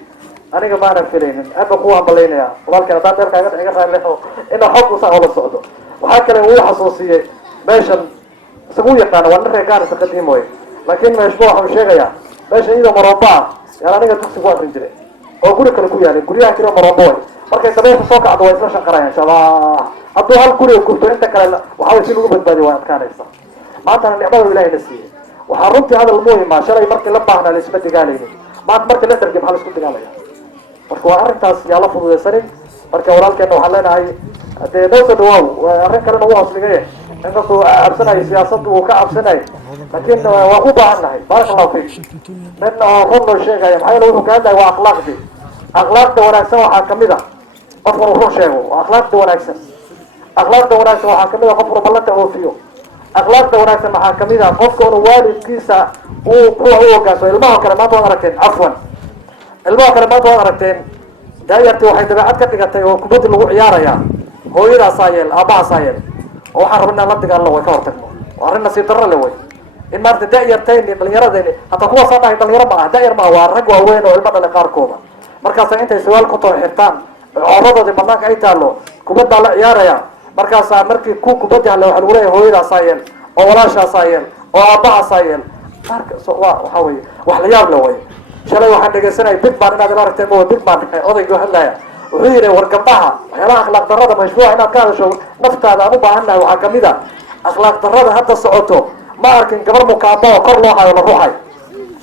aniga maana filaynin aad baan ku hambalaynayaa walaalkan haddaan deerkaaga iga raaleexo ina xog usaa ola socdo waxaa kale uu xasuusiyey meeshan isagu yaqaana waa nin reer gaarisa qadiim way laakiin meeshba waxaan sheegayaa meesha iyadoo marooba ah yaan aniga dugsi ku akrin jiray oo guri kale ku yaalay guryaha kiro marooba way markay dabeesha soo kacdo waa isla shaqarayaan shabaa hadduu hal guriga gurto inta kale waxaa si lagu badbaadiyo waa adkaanaysa maantana nicmada ilaahay na siiyey waxaa runtii hadal muhima shalay markii la baahnaa la isma dagaalaynin maanta markii la dargay maxaa la isku dagaalaya marka waa arrintaas yaa la fududaysanin marka walaalkeena waxaan leenahay dee noo soo dhawaaw arrin kalena uu hosligaye inkastoo cabsanayo siyaasadda uu ka cabsanayo laakiin waan u baahan nahay baaraka allahu fiik nin oo run noo sheegaya maxaa yeele wuxuu ka hadlaya waa akhlaaqdii akhlaaqda wanaagsan waxaa kamid a qofka uu run sheego waa akhlaaqda wanaagsan akhlaaqda wanaagsan waxaa kamid a qofka ballanta oofiyo akhlaaqda wanaagsan waxaa kamid a qofka unu waalidkiisa uu kuwa u hogaansamo ilmaha kale maanta waad aragteen cafwan ilmaha kale maanta waad aragteen daayarti waxay dabeecad ka dhigatay oo kubaddi lagu ciyaaraya hooyadaasaa yeel aabahaasaa yeel oo waxaan rabin inaan la dagaalno way ka hortagno waa arrin nasiib darro le way in maarata da-yartayni dhalinyaradayni hataa kuwa soo dhahay dhalinyaro ma aha da-yar ma aha waa rag waaweyn oo ilmo dhale qaarkooda markaasa intay sawaal ku too xirtaan cooradoodii banaanka ay taalo kubaddaa la ciyaaraya markaasaa markii ku kubaddi halle waxa lagu leeyahay hooyadaasaa yeel oo walaashaasaa yeel oo aabahaasaa yeel waxaa weye wax la yaab le way shalay waxaan dhegaysanaya big man inaad ila aragteen ma big man odayga hadlaya wuxuu yidhi war gabdhaha waxyaalaha akhlaaq darrada mashruuca inaad ka hadasho naftaada aan u baahannahay waxaa kamid a akhlaaq darrada hadda socoto ma arkin gabar mukaamo oo kor loo hayo la ruuxay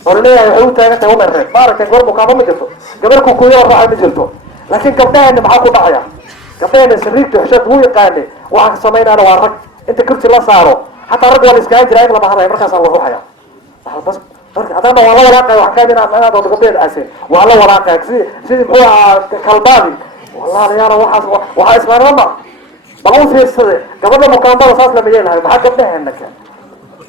oo laleeyahay waxay u taagan tahay umerreed ma arkin gabar mukaamo ma jirto gabar kukuyo la ruuxay ma jirto laakiin gabdhaheena maxaa ku dhacaya gabdhaheena sariigta xishad wuu yaqaane waxaan samaynaana waa rag inta kursi la saaro xataa rag waa la iskaga jira ayaga lama hadlaya markaasaa la ruuxaya haddana waa la walaaqaya waxaan kaadi inaad oda gabdheed aaseen waa la walaaqaya sidii muxuu ahaa kalbaadi walaalayaal waxaa islaanimo ma bal u fiirsade gabadha mukaambada saas lama yeelahay maxaa gabdhaheena ke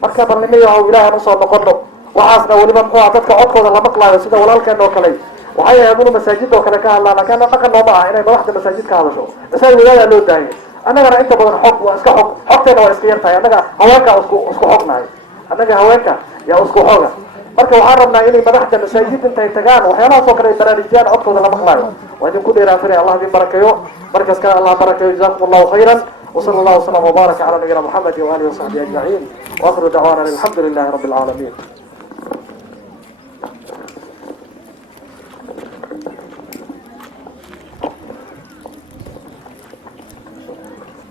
marka balnimiyaha ilaahan usoo noqono waxaasna weliba muxuu aha dadka codkooda la maqlaayo sida walaalkeena oo kale waxay ahayd inu masaajida oo kale ka hadlaan laakiin dhaqan nooma ah inay madaxda masaajid ka hadasho masaajid wadaadaa loo daayay annagana inta badan xog waa iska xog xogteena waa iska yartahay annaga haweenka isku xognahay annaga haweenka yaa isku xoga marka waxaan rabnaa inay madaxda masaajid intay tagaan waxyaalahaas oo kale ay baraarujiyaan codkooda la maqlaayo waa idinku dheeraansanaya allah idin barakeeyo markas kale allah barakeeyo jazakum allahu khayran وصلى الله وسلم وبارك على نبينا محمد واله وصحبه اجمعين واخر دعوانا الحمد لله رب العالمين.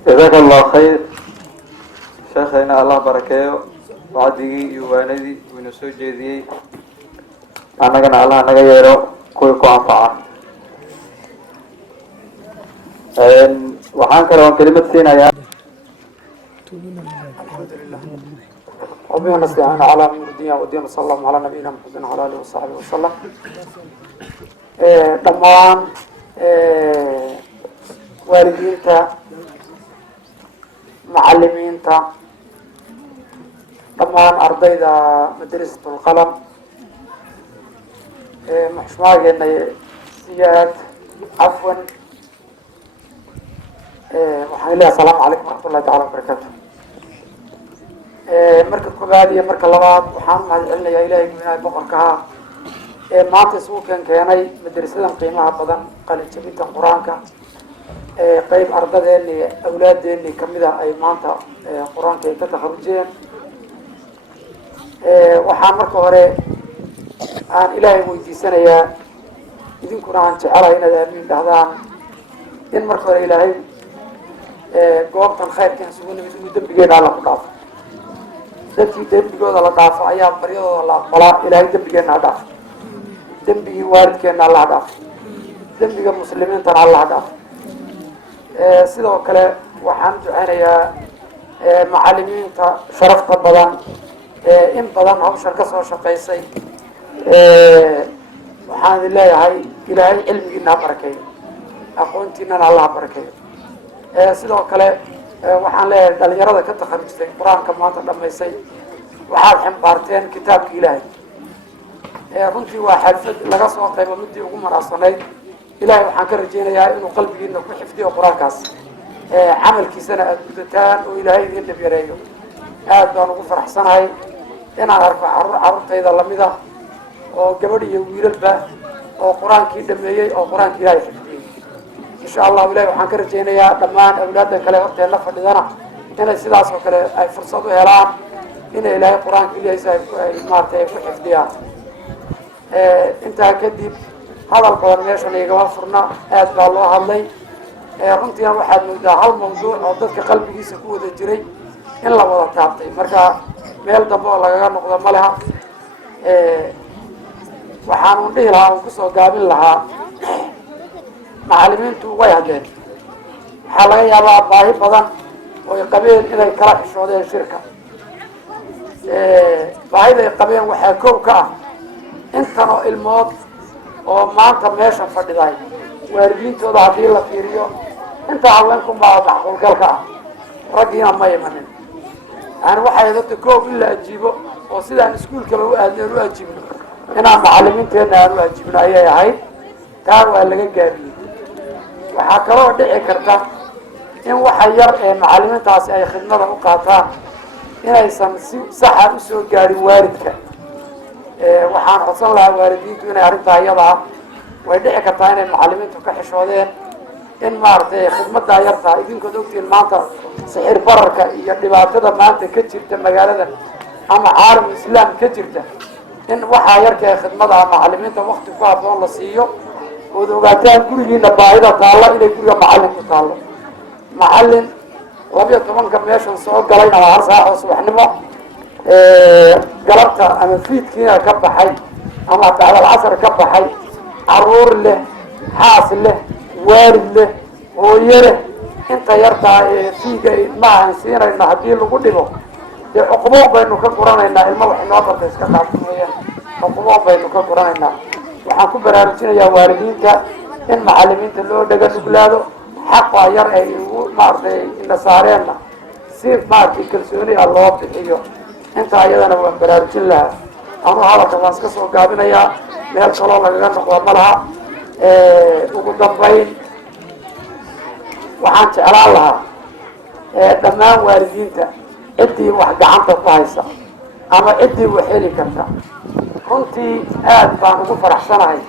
جزاك الله خير شيخنا الله بركاته وعدي يواندي ونسو جدي أنا الله نغيره كل أنفعه waxaan kale oon kelimad siinayaa وبه نستعين على أمور الدنيا والدين صلى الله على نبينا محمد وعلى آله وصحبه وسلم dhammaan waalidiinta macalimiinta dhammaan ardayda madrasat lqalam maxshuumaageena siyaad cafwan waxaan leeyahay asalaamu calaykum waraxmat ullahi tacala wabarakaatu. marka koobaad iyo marka labaad waxaan mahad celinayaa ilahay guminaha boqorkaha ee maanta isugu keenay madrasadan qiimaha badan qalin jabinta qur-aanka qeyb ardadeeni awlaadeeni kamid ah ay maanta qur-aanka ay ka takharujeen. waxaan marka hore aan ilaahay weydiisanayaa idinkuna aan jecelahay inaad aamiin dhahdaan in marka hore ilaahay goobtan khayrkan isugu nimid inuu dembigeena alla ku dhaafo. dadkii dembigooda la dhaafo ayaa baryadooda la aqbalaa. ilaahay dembigeena ha dhaafo, dembigii waalidkeena alla ha dhaafo, dembiga muslimiintana alla ha dhaafo. sidoo kale waxaan duceynayaa macalimiinta sharafta badan in badan hawshan kasoo shaqaysay. waxaan idin leeyahay ilaahay cilmigiina ha barakeeyo, aqoontiinana alla ha barakeeyo. sidoo kale waxaan leeyahay dhalinyarada ka takharujtay qur-aanka maanta dhamaysay waxaad ximbaarteen kitaabka ilaahay runtii waa xalfad laga soo qaybo midii ugu munaasanayd ilaahay waxaan ka rajaynayaa inuu qalbigiina ku xifdiyo qur-aankaas camalkiisana aada gudataan oo ilaahay idiin dhib yareeyo aad baan ugu faraxsanahay inaan arko carruurtayda lamid ah oo gabadh iyo wiilalba oo qur-aankii dhameeyey oo qur-aanka ilaahay xifdiyey insha allahu ilahay waxaan ka rajaynayaa dhammaan awlaadda kale horteenna fadhidana inay sidaas oo kale ay fursad u helaan inay ilaahay qur-aanka ilaahiisa ay maaragtay ay ku xifdiyaan intaa kadib hadal badan meeshan igama furna aad baa loo hadlay runtiina waxaad moodaa hal mawduuc oo dadka qalbigiisa ku wada jiray in la wada taabtay marka meel dambe oo lagaga noqdo ma leha waxaan dhihi lahaa un kusoo gaabin lahaa macalimiintu way hadleen waxaa laga yaabaa baahi badan oo ay qabeen inay kala xishoodeen shirka baahida ay qabeen waxaa kow ka ah intanoo ilmood oo maanta meesha fadhiday waalidiintooda haddii la fiiriyo inta haweenkunbaa macquulgalka ah raggiina ma imanin yani waxay dadka koob in la ajiibo oo sidaan iskuulkaba u aadneen u ajiibno inaan macalimiinteenna aan u ajiibno ayay ahayd taa waa laga gaabiyey waxaa kaloo dhici karta in waxa yar ee macalimiintaasi ay khidmada u qaataan inaysan si saxa usoo gaadhin waalidka waxaan codsan lahaa waalidiintu inay arrintaa iyada ah way dhici kartaa inay macalimiintu ka xishoodeen in maaragtay khidmadaa yartaa idinkood ogtiin maanta sixir bararka iyo dhibaatada maanta ka jirta magaalada ama caalam islaam ka jirta in waxaa yarka ee khidmada macalimiinta wakti ku habboon la siiyo ood ogaataan gurigiina baahida taallo inay guriga macalinku taallo macalin 12 meeshan soo galay ama hal saac oo subaxnimo galabta ama fiidkiina ka baxay ama bacdal casar ka baxay caruur leh xaas leh waalid leh hooyo leh inta yartaa ee fiiga ilmahaan siinayna haddii lagu dhibo dee cuquboon baynu ka guranaynaa ilma wax inoo barta iska dhaafmaya cuquboon baynu ka guranaynaa waxaan ku baraarujinayaa waalidiinta in macalimiinta loo dhaga nuglaado xaqa yar ay ugu maaragtay nasaareenna si maaragtay kalsooni ah loo bixiyo intaa iyadana waan baraarujin lahaa anu hadalka waan iska soo gaabinayaa meel kaloo lagaga noqdo ma laha ugu dambayn waxaan jeclaan lahaa dhammaan waalidiinta ciddii wax gacanta ku haysa ama ciddii wax heli karta runtii aad baan ugu faraxsanahay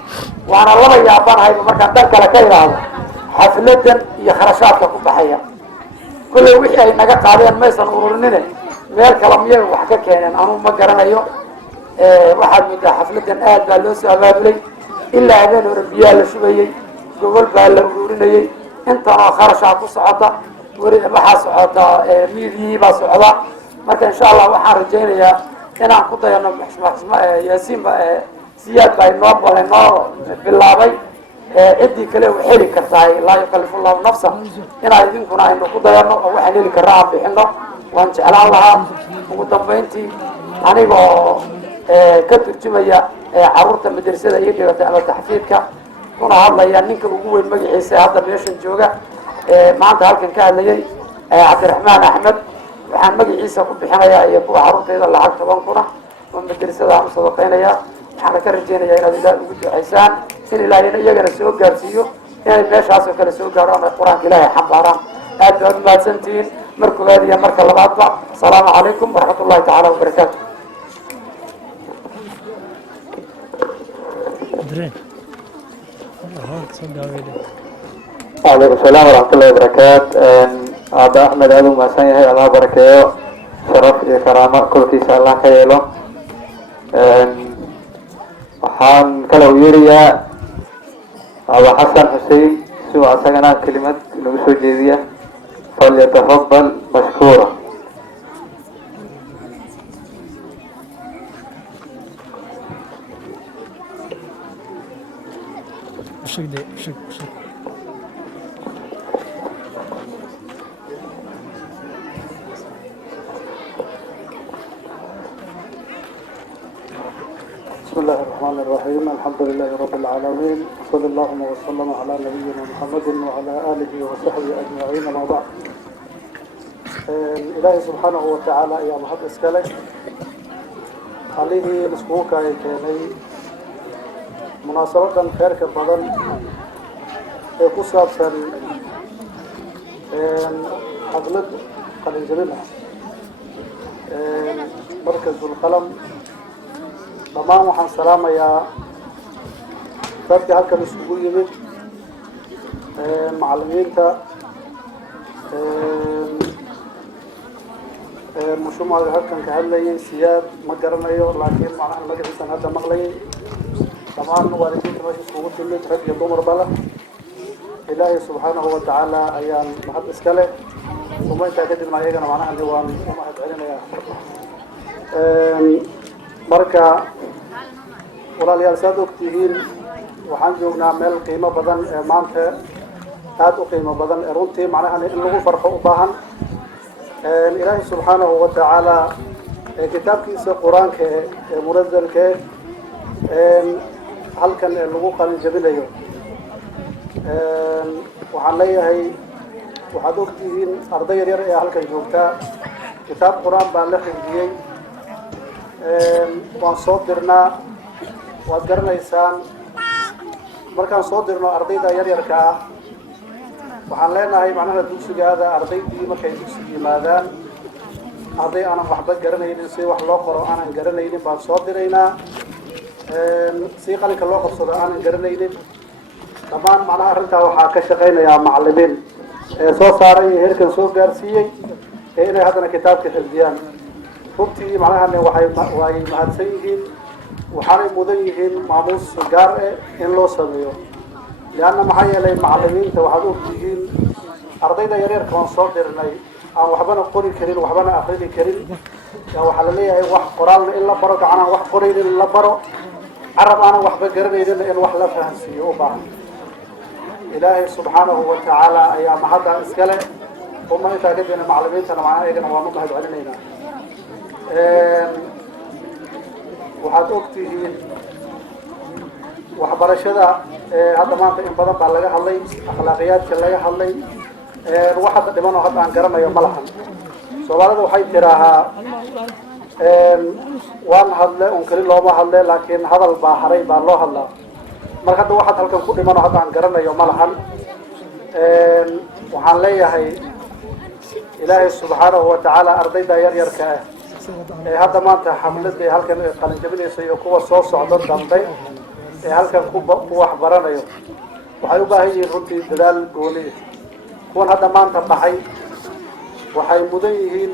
waana laba yaabanahayba markaan dhan kale ka idhaahdo xafladan iyo kharashaadka ku baxaya kulley wixii ay naga qaadeen maysan ururinine meel kale miyay wax ka keeneen anuu ma garanayo waxaad moodaa xafladan aad baa loo soo abaabulay ilaa habeen hore biyaa la shubayey gobol baa la ururinayey intanoo kharashaa ku socota waxaa socota miidiyii baa socda marka insha allah waxaan rajaynayaa inaan ku dayano yaasiin siyaad baa inoo bilaabay ciddii kale u heli kartahay laa yukalifu llahu nafsa inaan idinkuna aynu ku dayano oo waxaan heli karna aan bixino waan jeclaan lahaa ugu dambayntii aniga oo ka turjumaya caruurta madrasada iyo dhigata ama taxfiidka kuna hadlaya ninka ugu weyn magaciisa hadda meeshan jooga maanta halkan ka hadlayay cabdiraxmaan axmed waxaan magaciisa ku bixinayaa iyo kuwa caruurtayda lacag 10 kuna oo madrasada aan u sadaqaynayaa waxaana ka rajaynayaa inaad ilaah ugu duceysaan in ilaahayna iyagana soo gaarsiiyo inay meeshaas oo kale soo gaaraan ay qur-aanka ilaahay xambaaraan aad baad umahadsantihiin mar koowaad iyo marka labaadba asalaamu calaykum waraxmat ullahi tacaala wabarakaatu وعليكم السلام ورحمة الله وبركاته أبا أحمد أبو مسان يهي الله بركاته شرف كرامة كل كيس الله خياله وحان كلو يريا أبا حسن حسين سوى أساقنا كلمة نبسو جيدية فليتفضل مشكورا بسم الله الرحمن الرحيم الحمد لله رب العالمين صلى الله وسلم على نبينا محمد وعلى آله وصحبه أجمعين ما بعد إلهي سبحانه وتعالى يا محمد إسكالي allihii iskugu kaaga keenay munaasabadan kheerka badan ee ku saabsan xaflad qalinjabin ah markazulqalam. dhammaan waxaan salaamayaa dadka halkan isugu yimid, macallimiinta, mushumaga halkan ka hadlayay siyaad ma garanayo, laakiin macnaha magaciisan hadda maqlayay. dhammaan waalidiinta meesha isugu timid, rag iyo dumarba leh. ilaahay subxaanahu watacaala ayaan mahad iska leh. uma intaa kadibna ayagana macnaha waan u mahad celinayaa. marka walaalayaal saad ogtihiin waxaan joognaa meel qiimo badan ee maanta aada u qiimo badan ee runtii macnaha in lagu farxo u baahan. ilaahay subxaanahu watacaala kitaabkiisa qur-aanka ee munazalka halkan ee lagu qalin jabinayo, waxaan leeyahay waxaad ogtihiin arday yar yar ee halkan joogtaa, kitaab qur-aan baa la xifdiyey. waan soo dirnaa, waad garanaysaan. markaan soo dirno ardayda yaryarka ah waxaan leenahay macnaha dugsigaada ardaydii markay dugsiga yimaadaan, arday aanan waxba garanaynin si wax loo qoro aanan garanaynin baan soo diraynaa, si qalinka loo qabsado aanan garanaynin. dhammaan macnaha arrintaa waxaa ka shaqaynayaa macallimiin ee soo saaray ee heerkan soo gaarsiiyey ee inay haddana kitaabka xifdiyaan. runtii macnahane way mahadsan yihiin, waxaanay mudan yihiin maamuus gaar in loo sameeyo. lianna maxaa yeelay macallimiinta waxaad ogtihiin ardayda yaryarka waan soo dirnay aan waxbana qori karin, waxbana akrini karin. waxaa la leeyahay wax qoraalna in la baro, gacanaan wax qoraynin in la baro, carab aanan waxba garanayninna in wax la fahansiiyo u baahan. ilaahay subxaanahu watacaala ayaa mahadda iskale. uma intaa kadibna macallimiintana macnaha iyagana waan u mahad celinaynaa. waxaad ogtihiin waxbarashada hadda maanta in badan baa laga hadlay, akhlaaqiyaadka laga hadlay. wax hadda dhiman oo hadda aan garanayo ma lahan. soomaalida waxay tiraahaa waan hadle un keli looma hadle, laakiin hadal baa haray baa loo hadlaa. marka hadda waxaad halkan ku dhiman oo hadda aan garanayo ma lahan. waxaan leeyahay ilaahay subxaanahu watacaala ardayda yaryarka ah ee hadda maanta xafladda halkan qalin jabinaysa iyo kuwa soo socda dambe ee halkan ku waxbaranayo waxay u baahan yihiin runtii dadaal gooni. kuwan hadda maanta baxay waxay mudan yihiin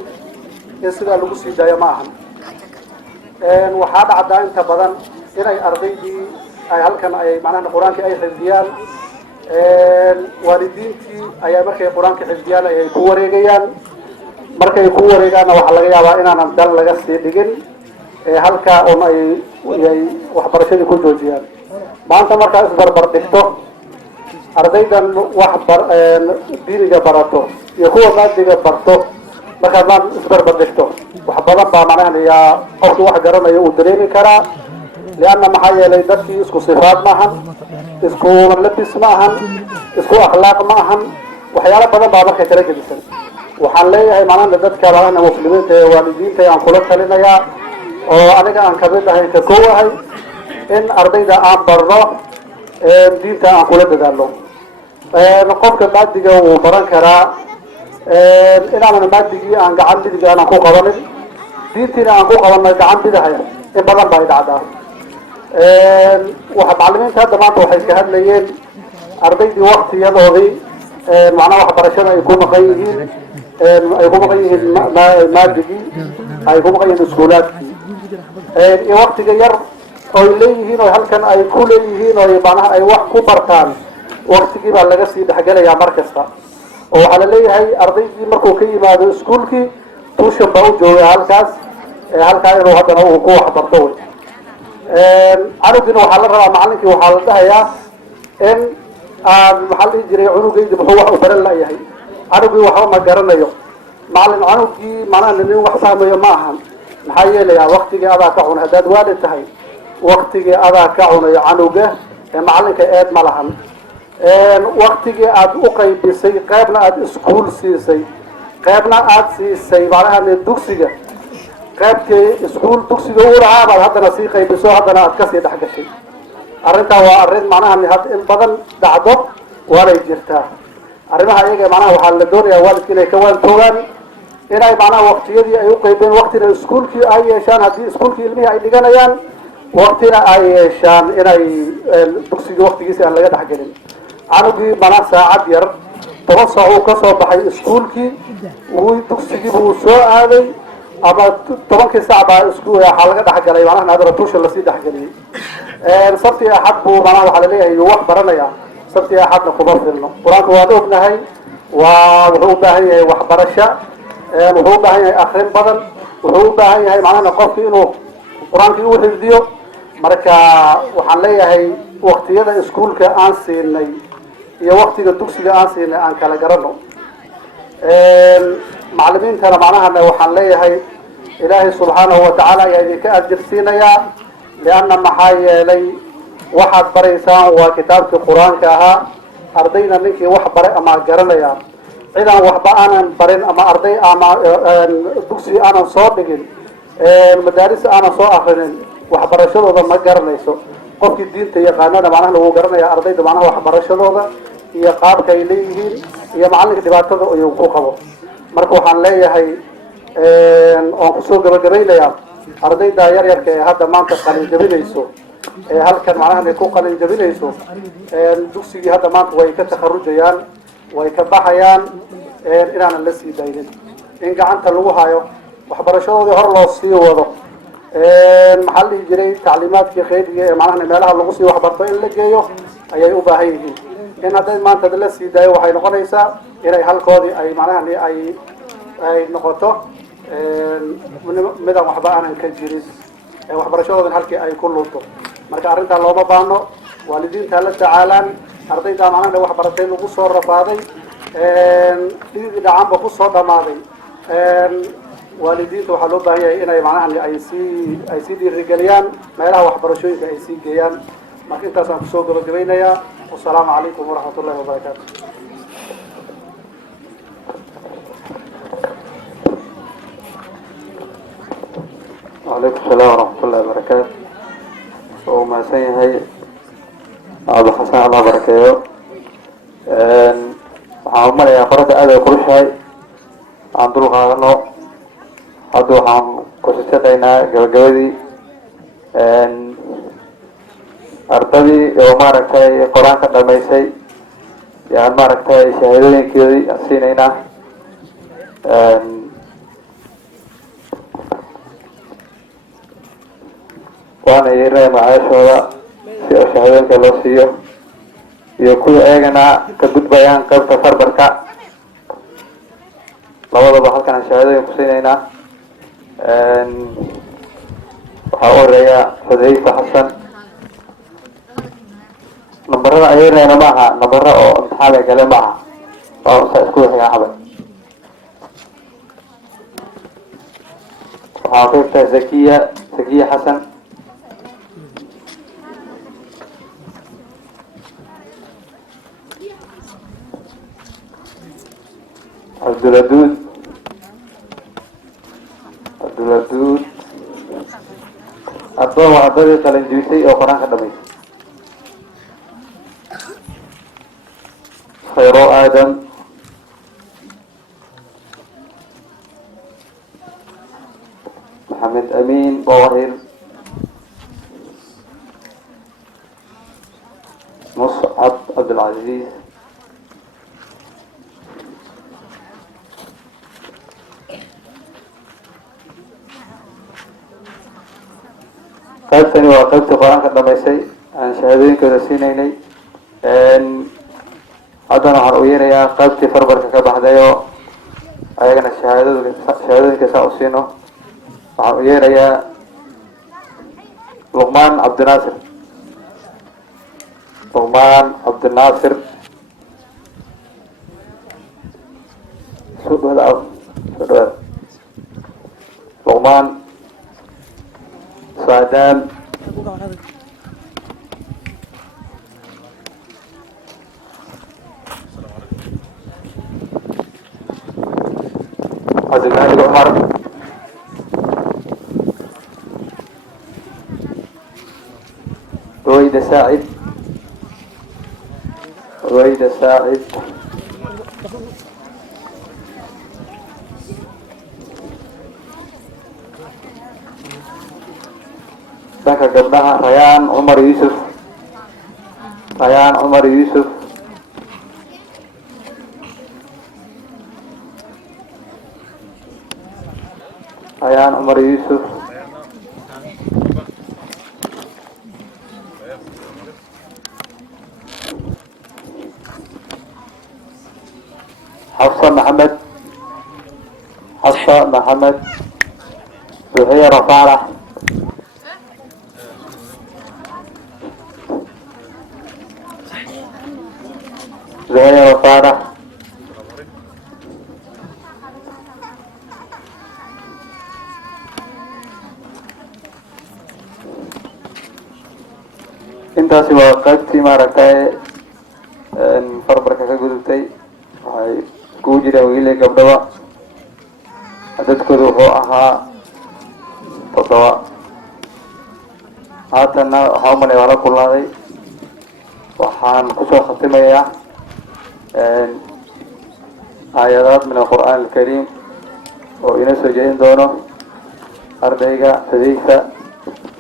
in sidaa lagu sii daayo ma ahan. waxaa dhacdaa inta badan inay ardaydii ay halkan ay macnaha qur-aankii ay xifdiyaan, waalidiintii ayaa markay qur-aanka xifdiyaan ayay ku wareegayaan. markay ku wareegaanna waxaa laga yaabaa inaanan dal laga sii dhigin, halkaa un ay waxbarashadii ku joojiyaan. maanta markaa isbarbar dhigto ardaydan wax diiniga barato iyo kuwa maadiga barto, markaad maan isbarbar dhigto wax badan baa macnaha yaa qofkii wax garanayo uu dareemi karaa. lianna maxaa yeelay dadkii isku sifaad ma ahan, isku labis ma ahan, isku akhlaaq ma ahan. waxyaalo badan baa marka kala gedisan. waxaan leeyahay macnaha dadka macnaha muslimiinta ee waalidiinta aan kula talinayaa oo aniga aan kamid ahay ka koowahay in ardayda aan barno diinta aan kula dadaalo. qofka maadiga wuu baran karaa, inaanan maadigii aan gacan midig aanan ku qabanin, diintiina aan ku qabanay gacan bidahaya in badan bay dhacdaa. macallimiinta hadda maanta waxay ka hadlayeen ardaydii waktiyadoodii macnaha waxbarashada ay ku maqan yihiin, maadigii ay ku maqan yihiin iskuulaadkii, iyo waktiga yar oy leeyihiin oo halkan ay ku leeyihiin oo macnaha ay wax ku bartaan, waktigii baa laga sii dhexgelayaa mar kasta. oo waxaa la leeyahay ardaydii markuu ka yimaado iskuulkii tuushan baa u jooga halkaas, halkaa inuu haddana uu ku waxbarto wey. canugiina waxaa la rabaa macalinkii waxaa la dhahayaa in aan maxaa la dhihi jiray cunugaydi muxuu wax u baran layahay. canugii waxba ma garanayo, macalin canugii macnaha nin wax fahmayo ma ahan. maxaa yeelayaa waktigii adaa ka cunay, haddaad waalid tahay waktigii adaa ka cunayo canuga ee macalinka eed ma lahan. waktigii aad u qaybisay qaybna aad iskuul siisay, qaybna aad siisay macnaha dugsiga, qaybtii iskuul dugsiga u lahaa baad haddana sii qaybiso haddana aad kasii dhex gashay arrintaa waa arrin macnaha in badan dhacdo waanay jirtaa arrimaha iyaga macnaha waxaa la doonayaa waalidka inay ka waantoogaan inay macnaha waqtiyadii ay u qaybeen waqtina iskuulkii ay yeeshaan haddii iskuulkii ilmihii ay dhiganayaan waqtina ay yeeshaan inay dugsigii waqtigiisa aan laga dhexgelin canugii macnaha saacad yar 10 saac uu ka soo baxay iskuulkii dugsigii buu soo aaday ama 10 saac baa waxaa laga dhexgalay macnaha naadara tuusha lasii dhexgeliyey sabti axad buu macnaha waxaa laleeyahay wax baranaya sabti axadna kuma filno qur-aanka waan ognahay wuxuu u baahan yahay waxbarasho wuxuu u baahan yahay akrin badan wuxuu u baahan yahay macnaha qofki inuu qur-aankii u xifdiyo marka waxaan leeyahay waqtiyada iskuulka aan siinay iyo waqtiga dugsiga aan siinay aan kala garano macallimiintana macnahana waxaan leeyahay ilaahay subxaanahu watacaala ayaa idinka ajirsiinayaa lianna maxaa yeelay waxaad baraysaan waa kitaabkii qur-aanka ahaa ardayna ninkii wax baray ama garanaya cidaan waxba aanan barin ama arday ama dugsi aanan soo dhigin madaaris aanan soo akrinin waxbarashadooda ma garanayso qofkii diinta yaqaanana macnaha wuu garanaya ardayda macnaha waxbarashadooda iyo qaabka ay leeyihiin iyo macalinka dhibaatada uu ku qabo marka waxaan leeyahay oon kusoo gabagabaynayaa ardayda yaryarka ee hadda maanta qalin jabinayso ee halkan macnaha ku qalin jabinayso dugsigii hadda maanta way ka takharujayaan way ka baxayaan inaanan la sii daynin in gacanta lagu hayo waxbarashadoodii hor loo sii wado maxaa la dhihi jiray tacliimaadkii khayriga ee macnaha meelaha lagu sii waxbarto in la geeyo ayay u baahan yihiin in hadday maanta la sii daayo waxay noqonaysaa inay halkoodii ay macnaha ay noqoto midaan waxba aanan ka jirin waxbarashadoodan halkii ay ku lunto marka arrintaa looma baahno waalidiinta la tacaalaan ardayda macnaha waxbaratay lagu soo rafaaday dhiigi dhacanba kusoo dhamaaday waalidiinta waxaa loo baahan yahay inay macnaha ay sii dhiirigeliyaan meelaha waxbarashooyinka ay sii geeyaan marka intaasaan kusoo gabagabaynayaa wasalaamu calaykum waraxmat ullahi wabarakaatu وعليكم السلام ورحمة الله وبركاته وما سيهي عبد الحسن الله بركاته waxaan umalayaa qorada aad ay kulushahay aan dul qaadano hadda waxaan kusii shaqaynaa gabagabadii ardadii oo maaragtay qur-aanka dhamaysay yaan maaragtay shahaadooyinkeedii aan siinaynaa waana yeerinaya macaashooda si oo shahaadooyinka loo siiyo iyo kuwa eegana ka gudbayaan qaybta farbarka labadaba halkan aan shahaadooyin ku siinaynaa waxaa u horeeya xudayfa xasan nambarada ayernayna maaha nambaro oo imtixaanka gale maaha waa usaa isku waxiyaa cabay waxaa qaybta zakiya xasan cabduladuud ardada waa ardadii qalin jibisay oo qur-aanka dhamaysay khayro aadam maxamed amiin bawahir muscab cabdilcaziiz qaybtani waa qaybtii qur-aanka dhamaysay aan shahaadooyinkooda siinaynay haddana waxaan u yeerayaa qaybtii farbarka ka baxday oo ayagana shahaadooyinka saa u siino waxaan u yeerayaa luqmaan cabdinaasir soo dhawaada luqmaan saadaan cabdilmalik cumar ساعد رويدة ساعد dhanka gabdhaha Rayaan Cumar Yuusuf Rayaan Cumar Yuusuf Rayaan Cumar Yuusuf Hafsa Maxamed Hafsa Maxamed Zuhaira Faarax Zuhaira Faarax intaasi waa qaybtii maaragtay farbarka ka gudubtay waxay iskugu jireen wiilay gabdhaba dadkooda wuxuu ahaa 7 haatanna waxaa umalay waa la kulaaday waxaan kusoo khatimayaa aayadaad min alqur'aan alkariim oo inoo soo jeedin doono ardayga Xudayfa.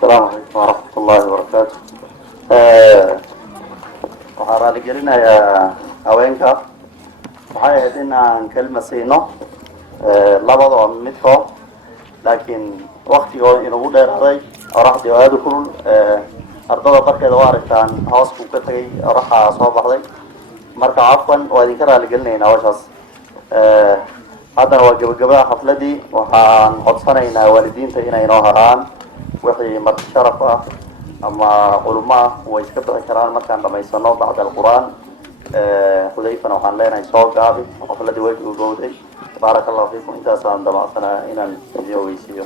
Asalaamu calaykum waraxmatullaahi wabarakaatu. waxaan raaligelinayaa haweenka waxay ahayd in aan kelma siino labadoo midkood laakiin waktigooda inagu dheeraaday oraxdii oo aada u kulul ardada barkeeda waa aragtaan hoos buu ka tegay oraxaa soo baxday marka cafwan waa idinka raaligelinaynaa hawshaas haddana waa gabagabaa xafladii waxaan codsanaynaa waalidiinta inay noo haraan wixii marti sharaf ah ama culummo ah way iska bixi karaan markaan dhamaysano bacda alqur'aan Xudayfana waxaan leenahay soo gaabi xafladii way gabagowday baaraka allahu fiikum intaasaan damacsanaa inaan idin ogeysiiyo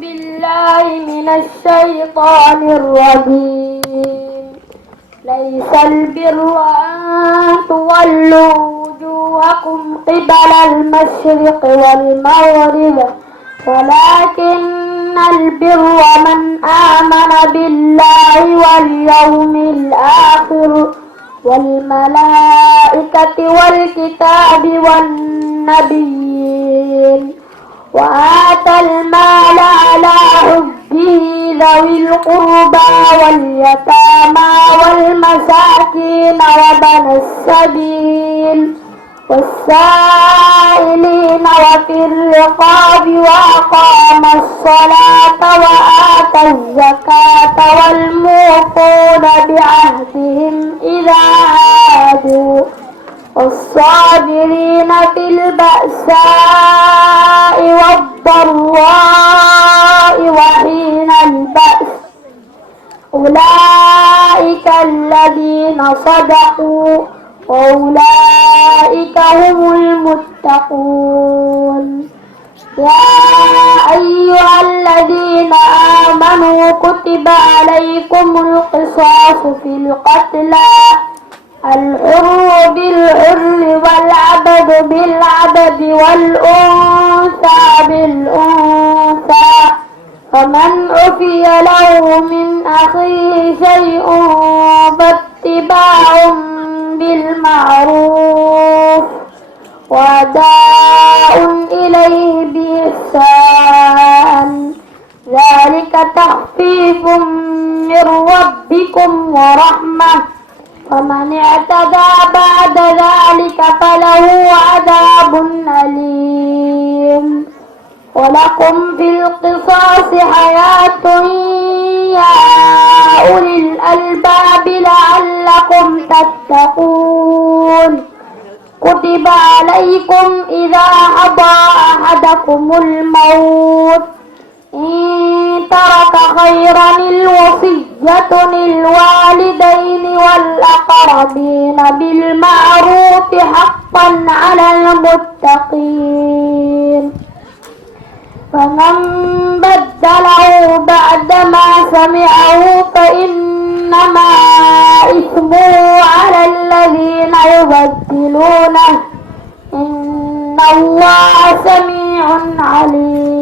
بالله من الشيطان الرجيم ليس البر أن تولوا وجوهكم قبل المشرق والمغرب ولكن البر من آمن بالله واليوم الآخر والملائكة والكتاب والنبيين وآتى المال على حبه ذوي القربى واليتامى والمساكين وابن السبيل والسائلين وفي الرقاب وأقام الصلاة وآتى الزكاة والموفون بعهدهم إذا عادوا والصابرين في البأساء والضراء وحين البأس أولئك الذين صدقوا وأولئك هم المتقون يا أيها الذين آمنوا كتب عليكم القصاص في القتلى الحر بالحر والعبد بالعبد والأنثى بالأنثى فمن عفي له من أخيه شيء فاتباع بالمعروف وأداء إليه بإحسان ذلك تخفيف من ربكم ورحمة فمن اعتدى بعد ذلك فله عذاب أليم ولكم في القصاص حياة يا أولي الألباب لعلكم تتقون كتب عليكم إذا حضر أحدكم الموت إن ترك خيرا الوصية للوالدين والأقربين بالمعروف حقا على المتقين فمن بدله بعدما سمعه فإنما إثمه على الذين يبدلونه إن الله سميع عليم